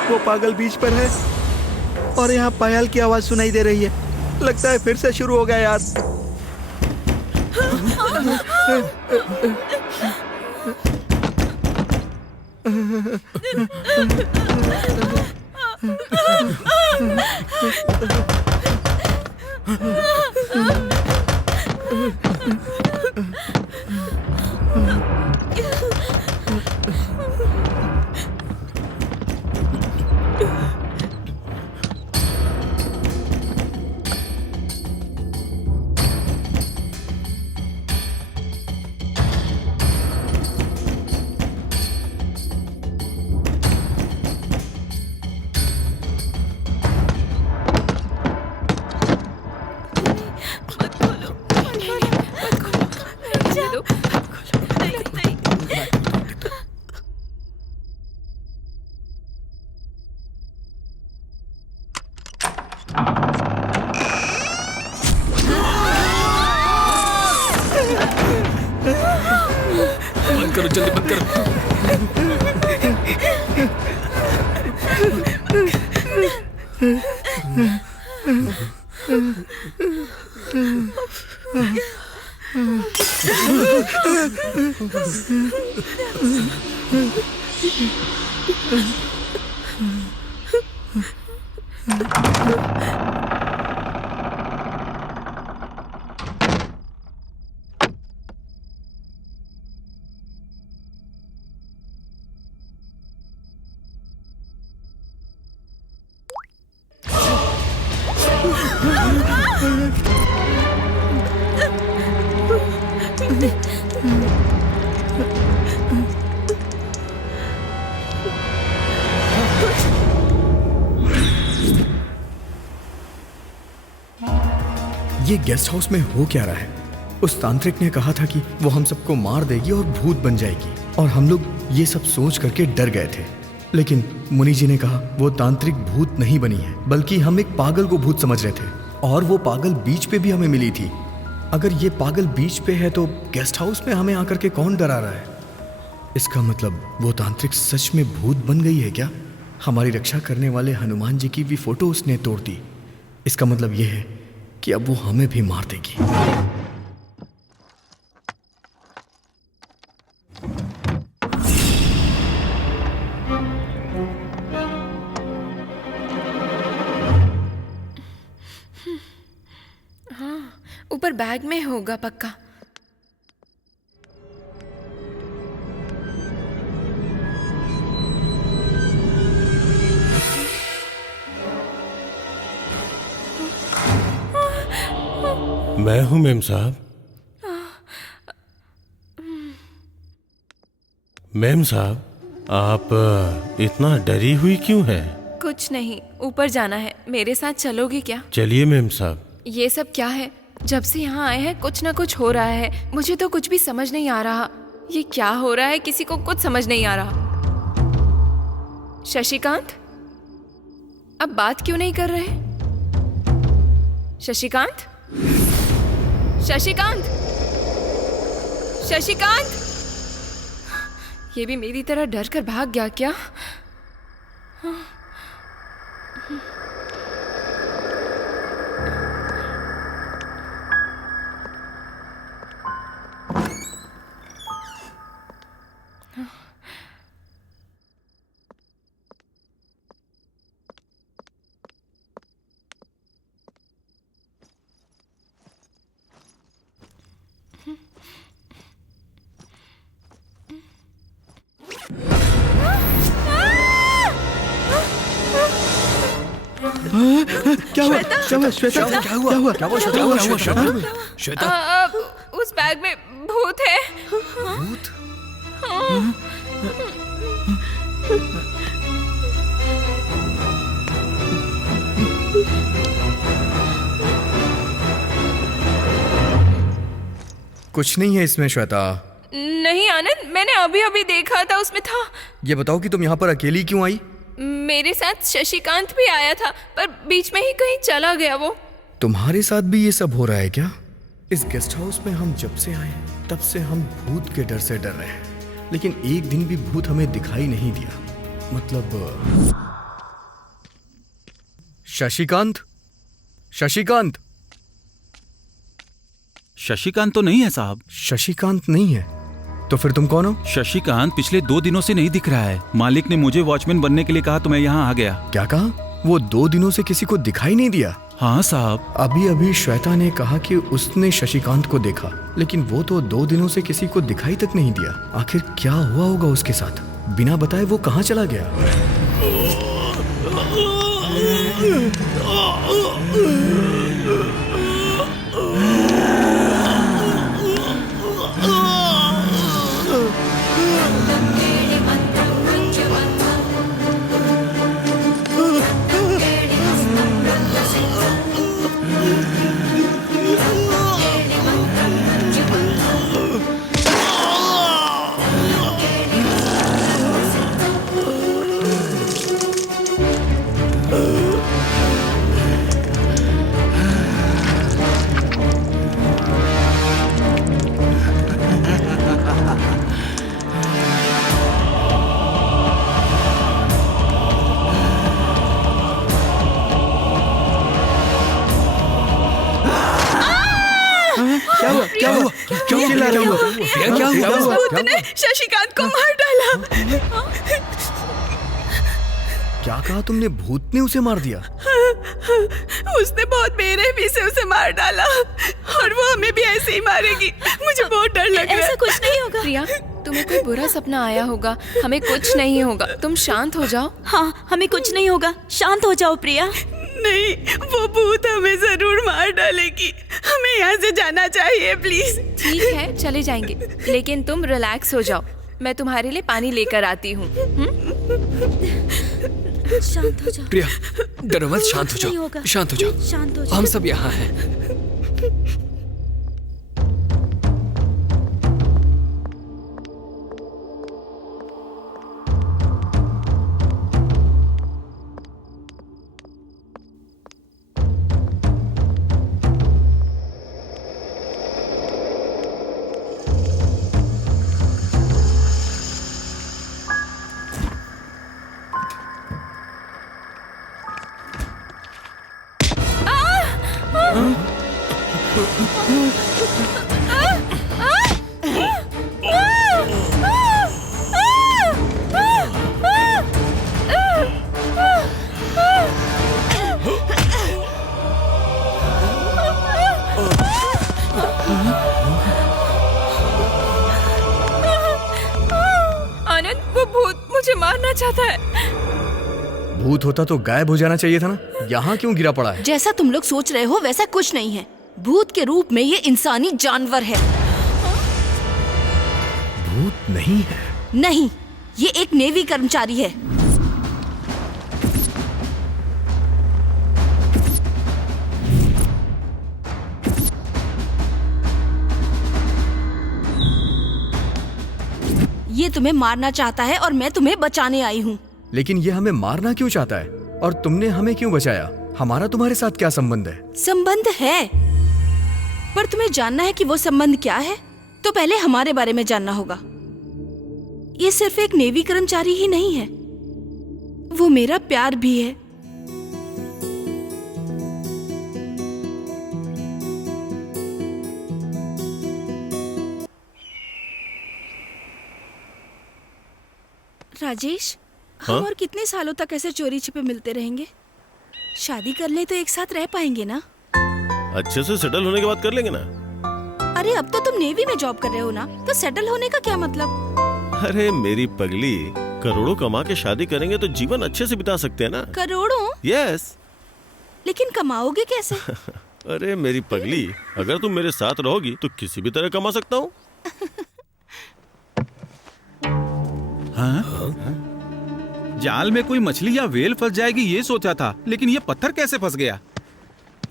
वो पागल बीच पर है और यहाँ पायल की आवाज सुनाई दे रही है। लगता है फिर से शुरू हो गया यार। बंद करो, जल्दी बंद करो। ये गेस्ट हाउस में हो क्या रहा है? उस तांत्रिक ने कहा था कि वो हम सबको मार देगी और भूत बन जाएगी, और हम लोग ये सब सोच करके डर गए थे। लेकिन मुनि जी ने कहा वो तांत्रिक भूत नहीं बनी है, बल्कि हम एक पागल को भूत समझ रहे थे, और वो पागल बीच पे भी हमें मिली थी। अगर ये पागल बीच पे है तो गेस्ट हाउस में हमें आकर के कौन डरा रहा है? इसका मतलब वो तांत्रिक सच में भूत बन गई है क्या? हमारी रक्षा करने वाले हनुमान जी की भी फोटो उसने तोड़ दी। इसका मतलब ये है कि अब वो हमें भी मार देगी। हाँ, ऊपर बैग में होगा पक्का। मैं हूं मेम साहब। मेम साहब, आप इतना डरी हुई क्यों है? कुछ नहीं, ऊपर जाना है। मेरे साथ चलोगे क्या? चलिए मेम साहब। ये सब क्या है? जब से यहाँ आए हैं कुछ ना कुछ हो रहा है। मुझे तो कुछ भी समझ नहीं आ रहा। ये क्या हो रहा है, किसी को कुछ समझ नहीं आ रहा। शशिकांत, अब बात क्यों नहीं कर रहे? शशिकांत, शशिकांत, शशिकांत! ये भी मेरी तरह डर कर भाग गया क्या? क्या हुआ? श्वेता, क्या हुआ? श्वेता, उस बैग में भूत है। भूत? कुछ नहीं है इसमें श्वेता। नहीं आनंद, मैंने अभी अभी देखा था, उसमें था। ये बताओ कि तुम यहाँ पर अकेली क्यों आई? मेरे साथ शशिकांत भी आया था, पर बीच में ही कहीं चला गया वो। तुम्हारे साथ भी ये सब हो रहा है क्या? इस गेस्ट हाउस में हम जब से आए तब से हम भूत के डर से डर रहे हैं, लेकिन एक दिन भी भूत हमें दिखाई नहीं दिया। मतलब शशिकांत, शशिकांत, शशिकांत तो नहीं है साहब। शशिकांत नहीं है तो फिर तुम कौन हो? शशिकांत पिछले 2 दिनों से नहीं दिख रहा है। मालिक ने मुझे वॉचमैन बनने के लिए कहा तो मैं यहाँ आ गया। क्या कहा? वो 2 दिनों से किसी को दिखाई नहीं दिया? हाँ साहब। अभी अभी श्वेता ने कहा कि उसने शशिकांत को देखा, लेकिन वो तो 2 दिनों से किसी को दिखाई तक नहीं दिया। आखिर क्या हुआ होगा उसके साथ? बिना बताए वो कहाँ चला गया? शशिकांत को मार डाला। क्या कहा तुमने? भूत ने उसे मार दिया? उसने बहुत बेरहमी से उसे मार डाला और वो हमें भी ऐसे ही मारेगी। मुझे बहुत डर लग रहा है। ऐसा कुछ नहीं होगा। प्रिया, तुम्हें कोई बुरा सपना आया होगा, हमें कुछ नहीं होगा, तुम शांत हो जाओ। हाँ, हमें कुछ नहीं होगा, शांत हो जाओ प्रिया। नहीं, वो भूत हमें जरूर मार डालेगी। हमें यहाँ से जाना चाहिए, प्लीज। ठीक है, चले जाएंगे, लेकिन तुम रिलैक्स हो जाओ। मैं तुम्हारे लिए पानी लेकर आती हूँ। शांत हो जाओ प्रिया, डरो मत, शांत हो नहीं जाओ, होगा। शांत हो जाओ, शांत हो जाओ। हम सब यहाँ हैं। आनंद, वो भूत मुझे मारना चाहता है। भूत होता तो गायब हो जाना चाहिए था ना, यहाँ क्यों गिरा पड़ा है? जैसा तुम लोग सोच रहे हो वैसा कुछ नहीं है। भूत के रूप में ये इंसानी जानवर है। भूत नहीं है? नहीं, ये एक नेवी कर्मचारी है। ये तुम्हें मारना चाहता है और मैं तुम्हें बचाने आई हूँ। लेकिन ये हमें मारना क्यों चाहता है? और तुमने हमें क्यों बचाया? हमारा तुम्हारे साथ क्या संबंध है? संबंध है, पर तुम्हें जानना है कि वो संबंध क्या है, तो पहले हमारे बारे में जानना होगा। ये सिर्फ एक नेवी कर्मचारी ही नहीं है, वो मेरा प्यार भी है। राजेश, हम और कितने सालों तक ऐसे चोरी छिपे मिलते रहेंगे? शादी कर ले तो एक साथ रह पाएंगे ना? अच्छे से सेटल होने के बाद कर लेंगे ना। अरे अब तो तुम नेवी में जॉब कर रहे हो ना, तो सेटल होने का क्या मतलब? अरे मेरी पगली, करोड़ों कमा के शादी करेंगे तो जीवन अच्छे से बिता सकते हैं ना। करोड़ों? यस। लेकिन कमाओगे कैसे? अरे मेरी पगली, अगर तुम मेरे साथ रहोगी तो किसी भी तरह कमा सकता हूँ। जाल में कोई मछली या वेल फंस जाएगी ये सोचा था, लेकिन ये पत्थर कैसे फंस गया?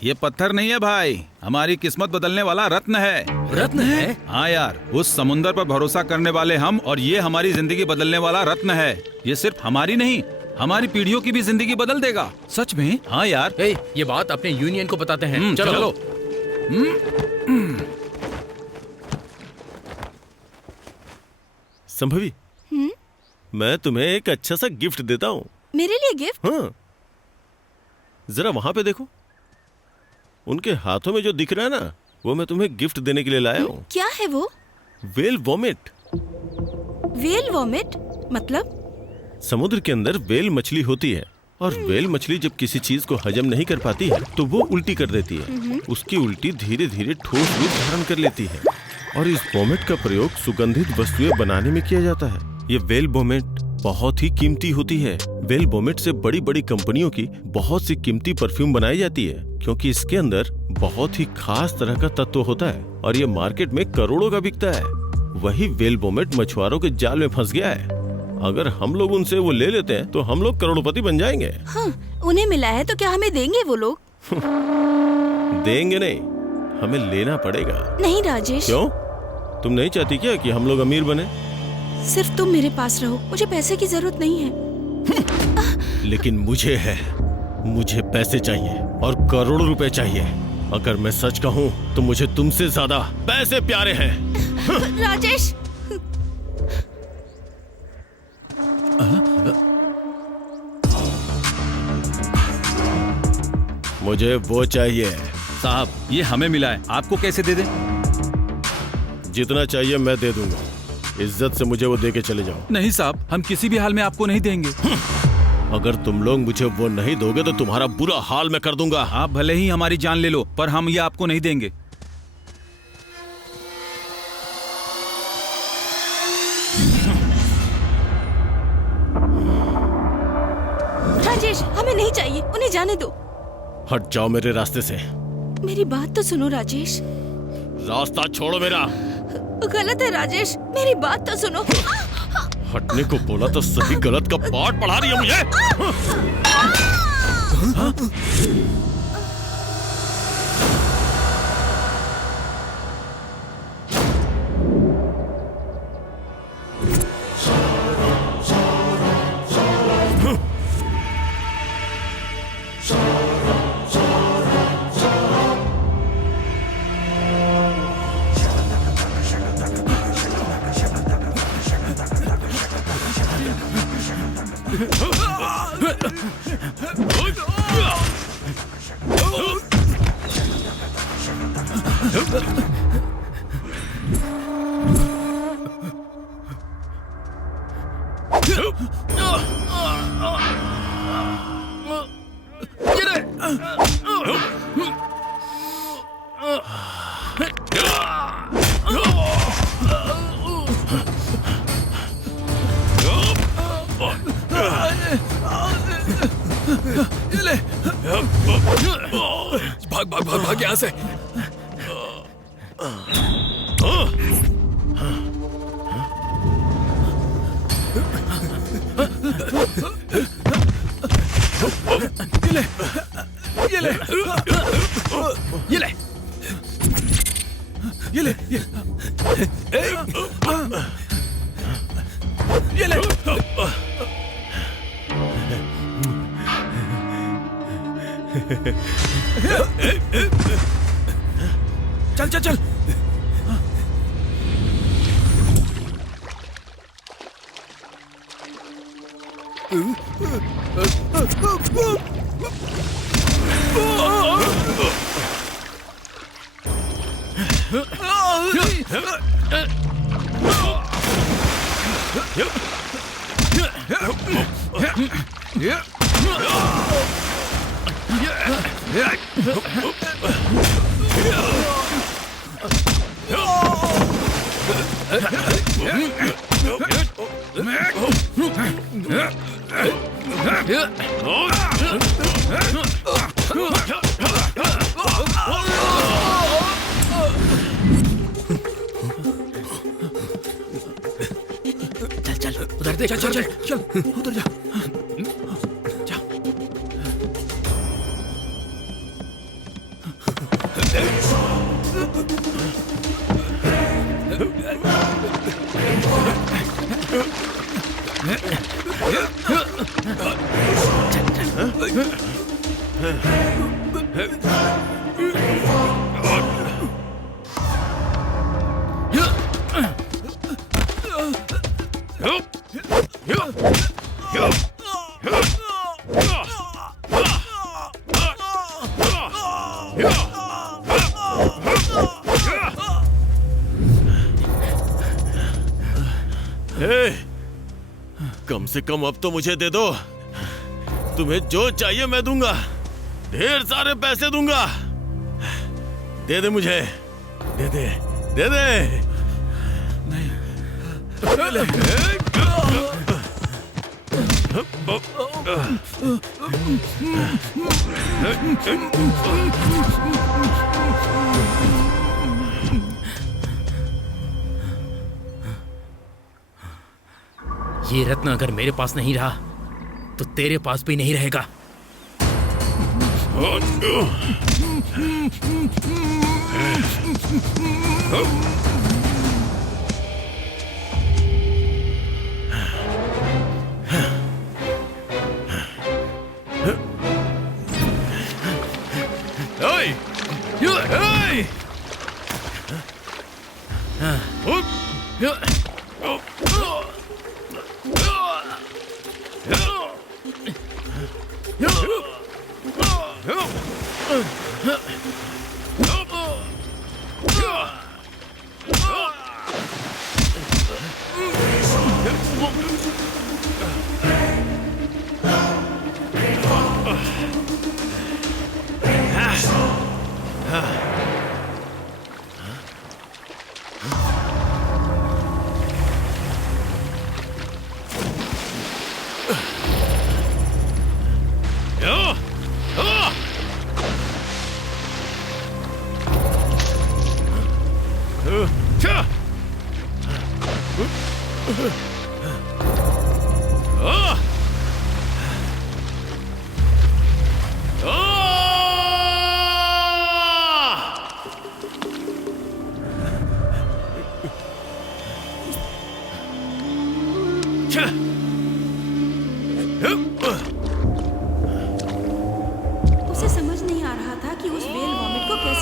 ये पत्थर नहीं है भाई, हमारी किस्मत बदलने वाला रत्न है। रत्न है? हाँ यार, उस समुंदर पर भरोसा करने वाले हम, और ये हमारी जिंदगी बदलने वाला रत्न है। ये सिर्फ हमारी नहीं, हमारी पीढ़ियों की भी जिंदगी बदल देगा। सच में? हाँ यार। ये बात अपने यूनियन को बताते हैं। चलो। संभवी, मैं तुम्हें एक अच्छा सा गिफ्ट देता हूँ। मेरे लिए गिफ्ट? हाँ, जरा वहां पे देखो, उनके हाथों में जो दिख रहा है ना, वो मैं तुम्हें गिफ्ट देने के लिए लाया हूँ। क्या है वो? Well vomit. वेल वोमिट मतलब? समुद्र के अंदर वेल मछली होती है, और वेल मछली जब किसी चीज को हजम नहीं कर पाती है तो वो उल्टी कर देती है। उसकी उल्टी धीरे धीरे ठोस रूप धारण कर लेती है, और इस वोमिट का प्रयोग सुगंधित वस्तुएं बनाने में किया जाता है। ये वेल वोमिट बहुत ही कीमती होती है। वेल वोमिट से बड़ी बड़ी कंपनियों की बहुत सी कीमती परफ्यूम बनाई जाती है, क्योंकि इसके अंदर बहुत ही खास तरह का तत्व होता है, और ये मार्केट में करोड़ों का बिकता है। वही वेल वोमिट मछुआरों के जाल में फंस गया है। अगर हम लोग उनसे वो ले लेते हैं तो हम लोग करोड़पति बन जाएंगे। हाँ, उन्हें मिला है तो क्या हमें देंगे वो लोग? देंगे नहीं, हमें लेना पड़ेगा। नहीं राजेश। क्यों? तुम नहीं चाहती क्या कि हम लोग अमीर बने? सिर्फ तुम मेरे पास रहो, मुझे पैसे की जरूरत नहीं है। लेकिन मुझे है, मुझे पैसे चाहिए और करोड़ों रुपए चाहिए। अगर मैं सच कहूँ तो मुझे तुमसे ज्यादा पैसे प्यारे हैं। राजेश, मुझे वो चाहिए। साहब, ये हमें मिला है, आपको कैसे दे दें? जितना चाहिए मैं दे दूंगा। इज्जत से मुझे वो दे के चले जाओ। नहीं साहब, हम किसी भी हाल में आपको नहीं देंगे। अगर तुम लोग मुझे वो नहीं दोगे तो तुम्हारा बुरा हाल मैं कर दूंगा। आप भले ही हमारी जान ले लो, पर हम ये आपको नहीं देंगे। राजेश, हमें नहीं चाहिए, उन्हें जाने दो। हट जाओ मेरे रास्ते से। मेरी बात तो सुनो राजेश। रास्ता छोड़ो मेरा। गलत है राजेश, मेरी बात तो सुनो। हटने को बोला तो सही गलत का पाठ पढ़ा रही है मुझे। भाग भाग भाग भाग यहाँ से। ये ले, ये ले, ये ले, ये ले। चल चल चल। चल चल उधर देख, चल चल चल उधर जा। कम से कम अब तो मुझे दे दो। तुम्हें जो चाहिए मैं दूंगा, ढेर सारे पैसे दूंगा। दे दे मुझे, दे दे, दे दे। नहीं। ये रत्न अगर मेरे पास नहीं रहा तो तेरे पास भी नहीं रहेगा।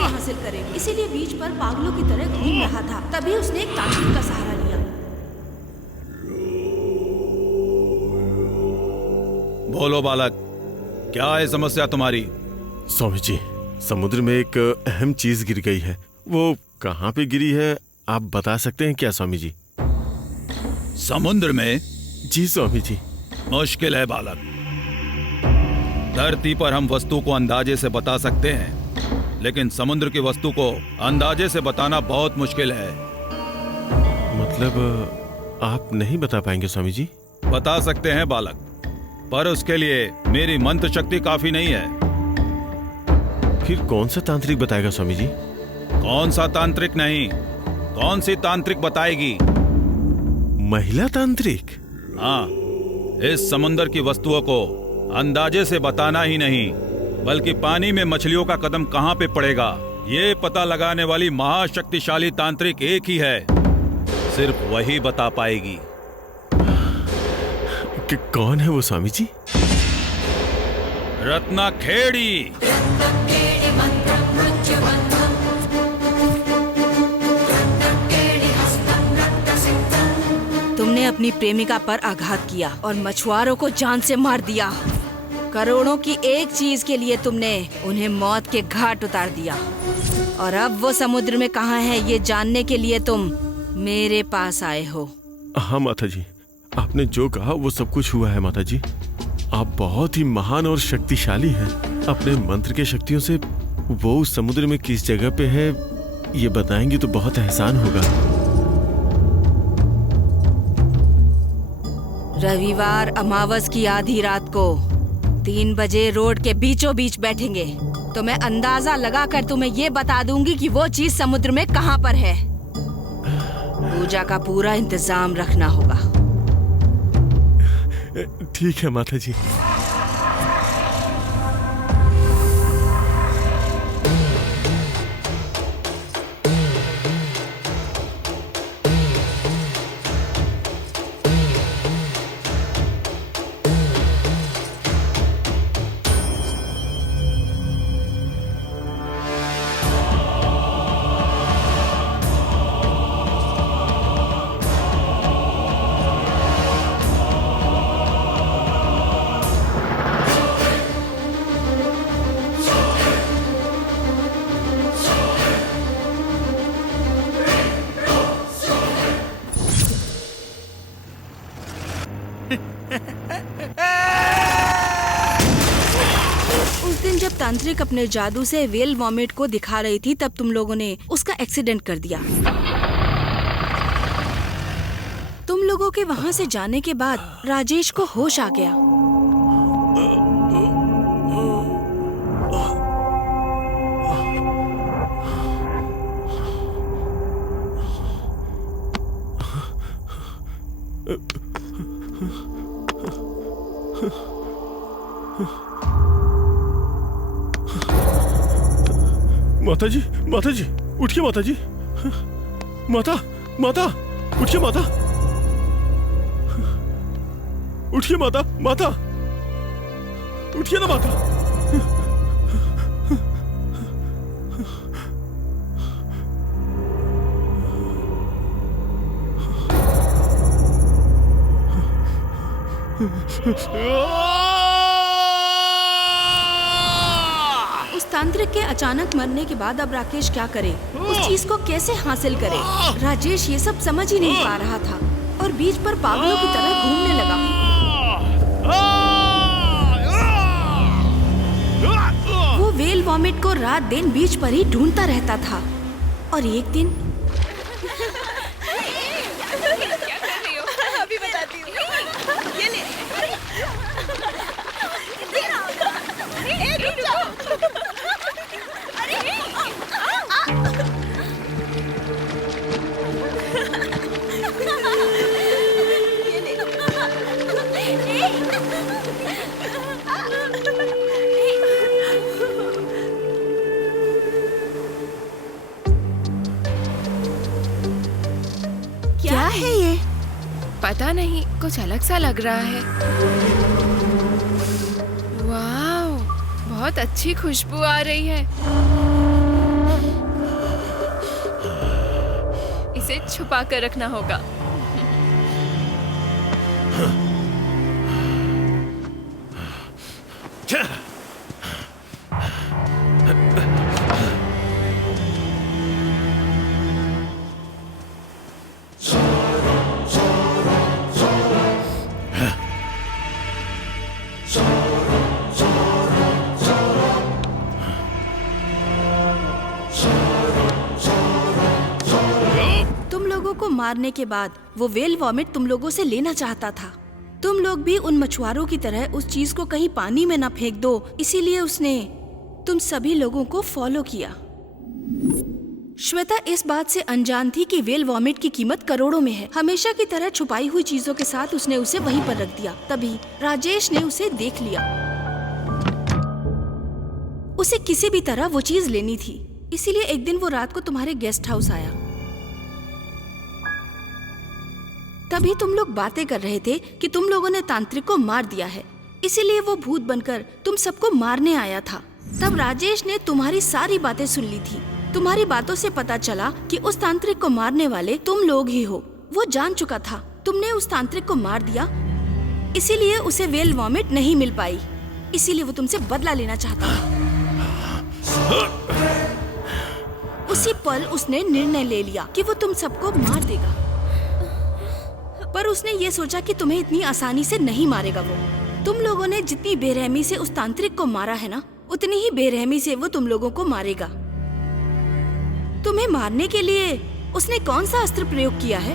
कैसे हासिल करेगा, इसीलिए बीच पर पागलों की तरह घूम रहा था। तभी उसने एक तांत्रिक का सहारा लिया। बोलो बालक, क्या है समस्या तुम्हारी? स्वामी जी, समुद्र में एक अहम चीज गिर गई है। वो कहाँ पे गिरी है आप बता सकते हैं क्या स्वामी जी? समुद्र में? जी स्वामी जी। मुश्किल है बालक। धरती पर हम वस्तु को अंदाजे से बता सकते हैं, लेकिन समुद्र की वस्तु को अंदाजे से बताना बहुत मुश्किल है। मतलब आप नहीं बता पाएंगे स्वामी जी? बता सकते हैं बालक, पर उसके लिए मेरी मंत्र शक्ति काफी नहीं है। फिर कौन सा तांत्रिक बताएगा स्वामी जी? कौन सा तांत्रिक नहीं, कौन सी तांत्रिक बताएगी? महिला तांत्रिक? हाँ, इस समुद्र की वस्तुओं को अंदाजे से बताना ही नहीं, बल्कि पानी में मछलियों का कदम कहाँ पे पड़ेगा ये पता लगाने वाली महाशक्तिशाली तांत्रिक एक ही है। सिर्फ वही बता पाएगी। कौन है वो स्वामी जी? रत्नाखेड़ी। तुमने अपनी प्रेमिका पर आघात किया और मछुआरों को जान से मार दिया। करोड़ों की एक चीज के लिए तुमने उन्हें मौत के घाट उतार दिया, और अब वो समुद्र में कहाँ है ये जानने के लिए तुम मेरे पास आए हो। हाँ माता जी, आपने जो कहा वो सब कुछ हुआ है माता जी। आप बहुत ही महान और शक्तिशाली हैं। अपने मंत्र के शक्तियों से वो उस समुद्र में किस जगह पे है ये बताएंगे तो बहुत एहसान होगा। रविवार अमावस की आधी रात को 3 बजे रोड के बीचों बीच बैठेंगे, तो मैं अंदाजा लगाकर तुम्हें ये बता दूंगी कि वो चीज समुद्र में कहाँ पर है। पूजा का पूरा इंतजाम रखना होगा। ठीक है माता जी। उस दिन जब तांत्रिक अपने जादू से वेल वॉमिट को दिखा रही थी, तब तुम लोगों ने उसका एक्सीडेंट कर दिया। तुम लोगों के वहाँ से जाने के बाद राजेश को होश आ गया। माता जी, माता जी, उठिए माता जी। माता, माता, उठिए माता, उठिए माता, माता, उठिए ना माता। उस तांत्रिक के अचानक मरने के बाद अब राकेश क्या करे, उस चीज को कैसे हासिल करे? राजेश ये सब समझ ही नहीं पा रहा था और बीच पर पागलों की तरह घूमने लगा। वो वेल वॉमिट को रात दिन बीच पर ही ढूंढता रहता था, और एक दिन अभी बताती हूँ। ये ले। रुक जाओ। क्या है ये? पता नहीं, कुछ अलग सा लग रहा है। वाह, बहुत अच्छी खुशबू आ रही है। इसे छुपा कर रखना होगा। को मारने के बाद वो वेल वॉमिट तुम लोगों से लेना चाहता था। तुम लोग भी उन मछुआरों की तरह उस चीज को कहीं पानी में ना फेंक दो, इसीलिए उसने तुम सभी लोगों को फॉलो किया। श्वेता इस बात से अनजान थी कि वेल वॉमिट की कीमत करोड़ों में है। हमेशा की तरह छुपाई हुई चीजों के साथ उसने उसे वहीं पर रख दिया। तभी राजेश ने उसे देख लिया। उसे किसी भी तरह वो चीज लेनी थी, इसीलिए एक दिन वो रात को तुम्हारे गेस्ट हाउस आया। तभी तुम लोग बातें कर रहे थे कि तुम लोगों ने तांत्रिक को मार दिया है, इसीलिए वो भूत बनकर तुम सबको मारने आया था। तब राजेश ने तुम्हारी सारी बातें सुन ली थी। तुम्हारी बातों से पता चला कि उस तांत्रिक को मारने वाले तुम लोग ही हो। वो जान चुका था तुमने उस तांत्रिक को मार दिया, इसीलिए उसे वेल वॉमिट नहीं मिल पाई, इसीलिए वो तुमसे बदला लेना चाहता था। उसी पल उसने निर्णय ले लिया कि वो तुम सबको मार देगा, पर उसने ये सोचा कि तुम्हें इतनी आसानी से नहीं मारेगा। वो तुम लोगों ने जितनी बेरहमी से उस तांत्रिक को मारा है ना, उतनी ही बेरहमी से वो तुम लोगों को मारेगा। तुम्हें मारने के लिए उसने कौन सा अस्त्र प्रयोग किया है?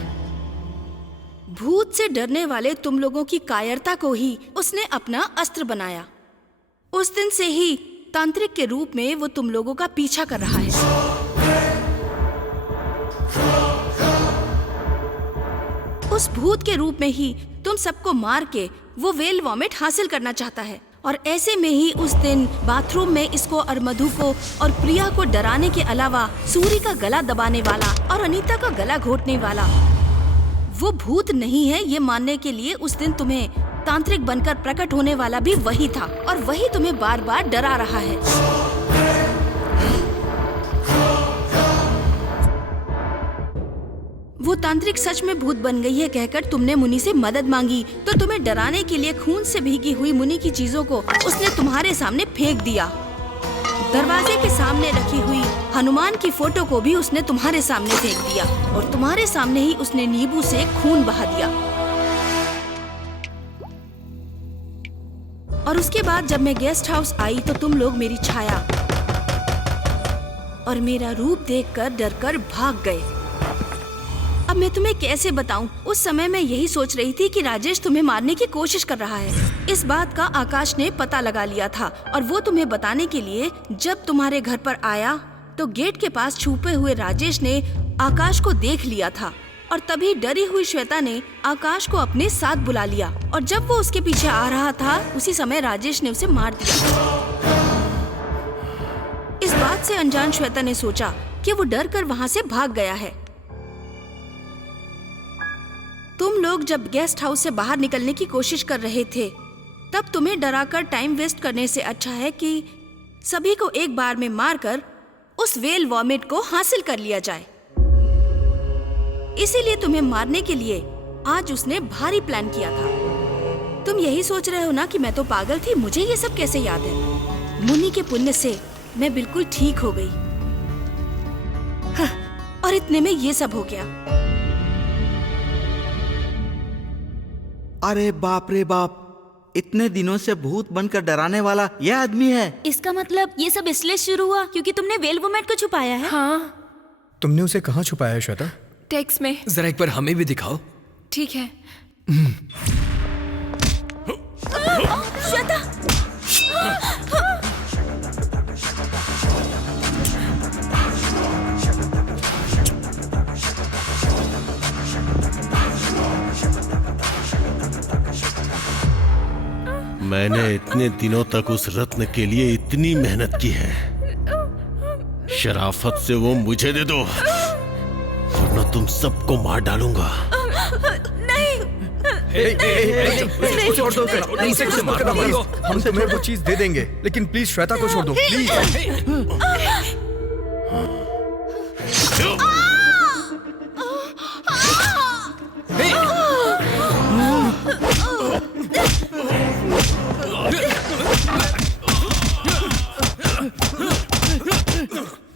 भूत से डरने वाले तुम लोगों की कायरता को ही उसने अपना अस्त्र बनाया। उस दिन से ही तांत्रिक के रूप में वो तुम लोगों का पीछा कर रहा है। उस भूत के रूप में ही तुम सबको मार के वो वेल वॉमिट हासिल करना चाहता है। और ऐसे में ही उस दिन बाथरूम में इसको और मधु को और प्रिया को डराने के अलावा सूरी का गला दबाने वाला और अनीता का गला घोटने वाला वो भूत नहीं है, ये मानने के लिए उस दिन तुम्हें तांत्रिक बनकर प्रकट होने वाला भी वही था, और वही तुम्हें बार बार डरा रहा है। वो तांत्रिक सच में भूत बन गई है कहकर तुमने मुनि से मदद मांगी, तो तुम्हें डराने के लिए खून से भीगी हुई मुनि की चीजों को उसने तुम्हारे सामने फेंक दिया। दरवाजे के सामने रखी हुई हनुमान की फोटो को भी उसने तुम्हारे सामने फेंक दिया, और तुम्हारे सामने ही उसने नींबू से खून बहा दिया। और उसके बाद जब मैं गेस्ट हाउस आई तो तुम लोग मेरी छाया और मेरा रूप देखकर डरकर भाग गए। अब मैं तुम्हें कैसे बताऊं? उस समय मैं यही सोच रही थी कि राजेश तुम्हें मारने की कोशिश कर रहा है। इस बात का आकाश ने पता लगा लिया था, और वो तुम्हें बताने के लिए जब तुम्हारे घर पर आया तो गेट के पास छुपे हुए राजेश ने आकाश को देख लिया था, और तभी डरी हुई श्वेता ने आकाश को अपने साथ बुला लिया, और जब वो उसके पीछे आ रहा था उसी समय राजेश ने उसे मार दिया। इस बात से अनजान श्वेता ने सोचा कि वो डर कर वहाँ से भाग गया है। तुम लोग जब गेस्ट हाउस से बाहर निकलने की कोशिश कर रहे थे, तब तुम्हें डराकर टाइम वेस्ट करने से अच्छा है कि सभी को एक बार में मारकर उस वेल वॉमिट को हासिल कर लिया जाए। इसीलिए तुम्हें मारने के लिए आज उसने भारी प्लान किया था। तुम यही सोच रहे हो ना कि मैं तो पागल थी, मुझे ये सब कैसे याद है? मुनि के पुण्य से मैं बिल्कुल ठीक हो गई। और इतने में ये सब हो गया। अरे बाप रे बाप, इतने दिनों से भूत बनकर डराने वाला यह आदमी है। इसका मतलब ये सब इसलिए शुरू हुआ क्योंकि तुमने वेल वॉमिट को छुपाया है? हाँ। तुमने उसे कहाँ छुपाया है श्वेता? टेक्स्ट में। जरा एक बार हमें भी दिखाओ। ठीक है। श्वेता! मैंने इतने दिनों तक उस रत्न के लिए इतनी मेहनत की है, शराफत से वो मुझे दे दो वरना तुम सबको मार डालूंगा। नहीं, छोड़ दो, हम तुम्हें वो चीज दे देंगे, लेकिन प्लीज श्वेता को छोड़ दो, प्लीज।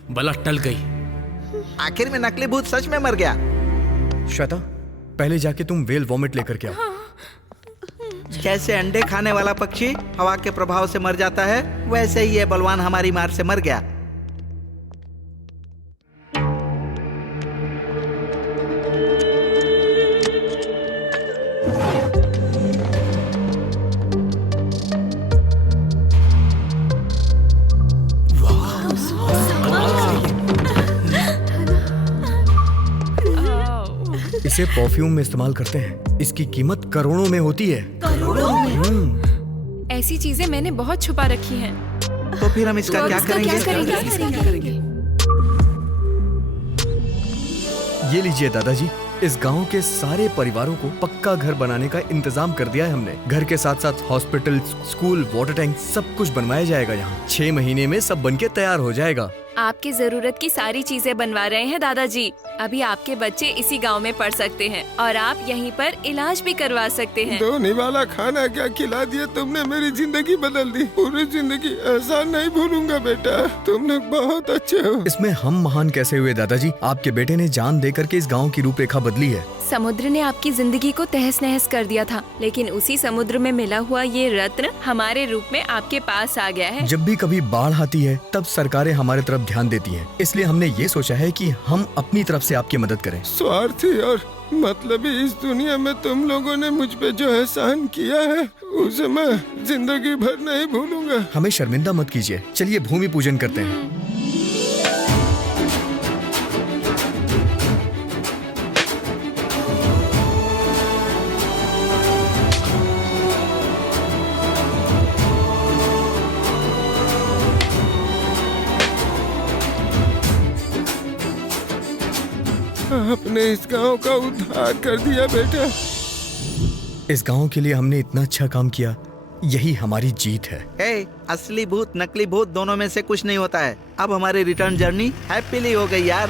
बला टल गई। आखिर में नकली भूत सच में मर गया। श्वेता, पहले जाके तुम वेल वॉमिट लेकर के आओ। जैसे अंडे खाने वाला पक्षी हवा के प्रभाव से मर जाता है, वैसे ही ये बलवान हमारी मार से मर गया। इसे परफ्यूम में इस्तेमाल करते हैं। इसकी कीमत करोड़ों में होती है। ऐसी चीजें मैंने बहुत छुपा रखी हैं। तो फिर हम इसका क्या करेंगे? ये लीजिए दादाजी, इस गांव के सारे परिवारों को पक्का घर बनाने का इंतजाम कर दिया है हमने। घर के साथ साथ हॉस्पिटल, स्कूल, वाटर टैंक सब कुछ बनवाया जाएगा यहाँ। 6 महीने में सब बनके तैयार हो जाएगा। आपकी जरूरत की सारी चीजें बनवा रहे हैं दादाजी। अभी आपके बच्चे इसी गांव में पढ़ सकते हैं और आप यहीं पर इलाज भी करवा सकते हैं। धोने वाला खाना क्या खिला दिया तुमने, मेरी जिंदगी बदल दी। पूरी जिंदगी एहसान नहीं भूलूंगा बेटा, तुम लोग बहुत अच्छे हो। इसमें हम महान कैसे हुए दादाजी? आपके बेटे ने जान दे करके इस गाँव की रूपरेखा बदली है। समुद्र ने आपकी जिंदगी को तहस नहस कर दिया था, लेकिन उसी समुद्र में मिला हुआ ये रत्न हमारे रूप में आपके पास आ गया है। जब भी कभी बाढ़ आती है तब सरकारें हमारे तरफ ध्यान देती हैं। इसलिए हमने ये सोचा है कि हम अपनी तरफ से आपकी मदद करें। स्वार्थी और मतलबी इस दुनिया में तुम लोगों ने मुझ पे जो एहसान किया है, उसे मैं जिंदगी भर नहीं भूलूंगा। हमें शर्मिंदा मत कीजिए। चलिए भूमि पूजन करते हैं। आपने इस गांव का उद्धार कर दिया बेटा। इस गांव के लिए हमने इतना अच्छा काम किया, यही हमारी जीत है। असली भूत नकली भूत दोनों में से कुछ नहीं होता है। अब हमारी रिटर्न जर्नी हैप्पीली हो गई यार।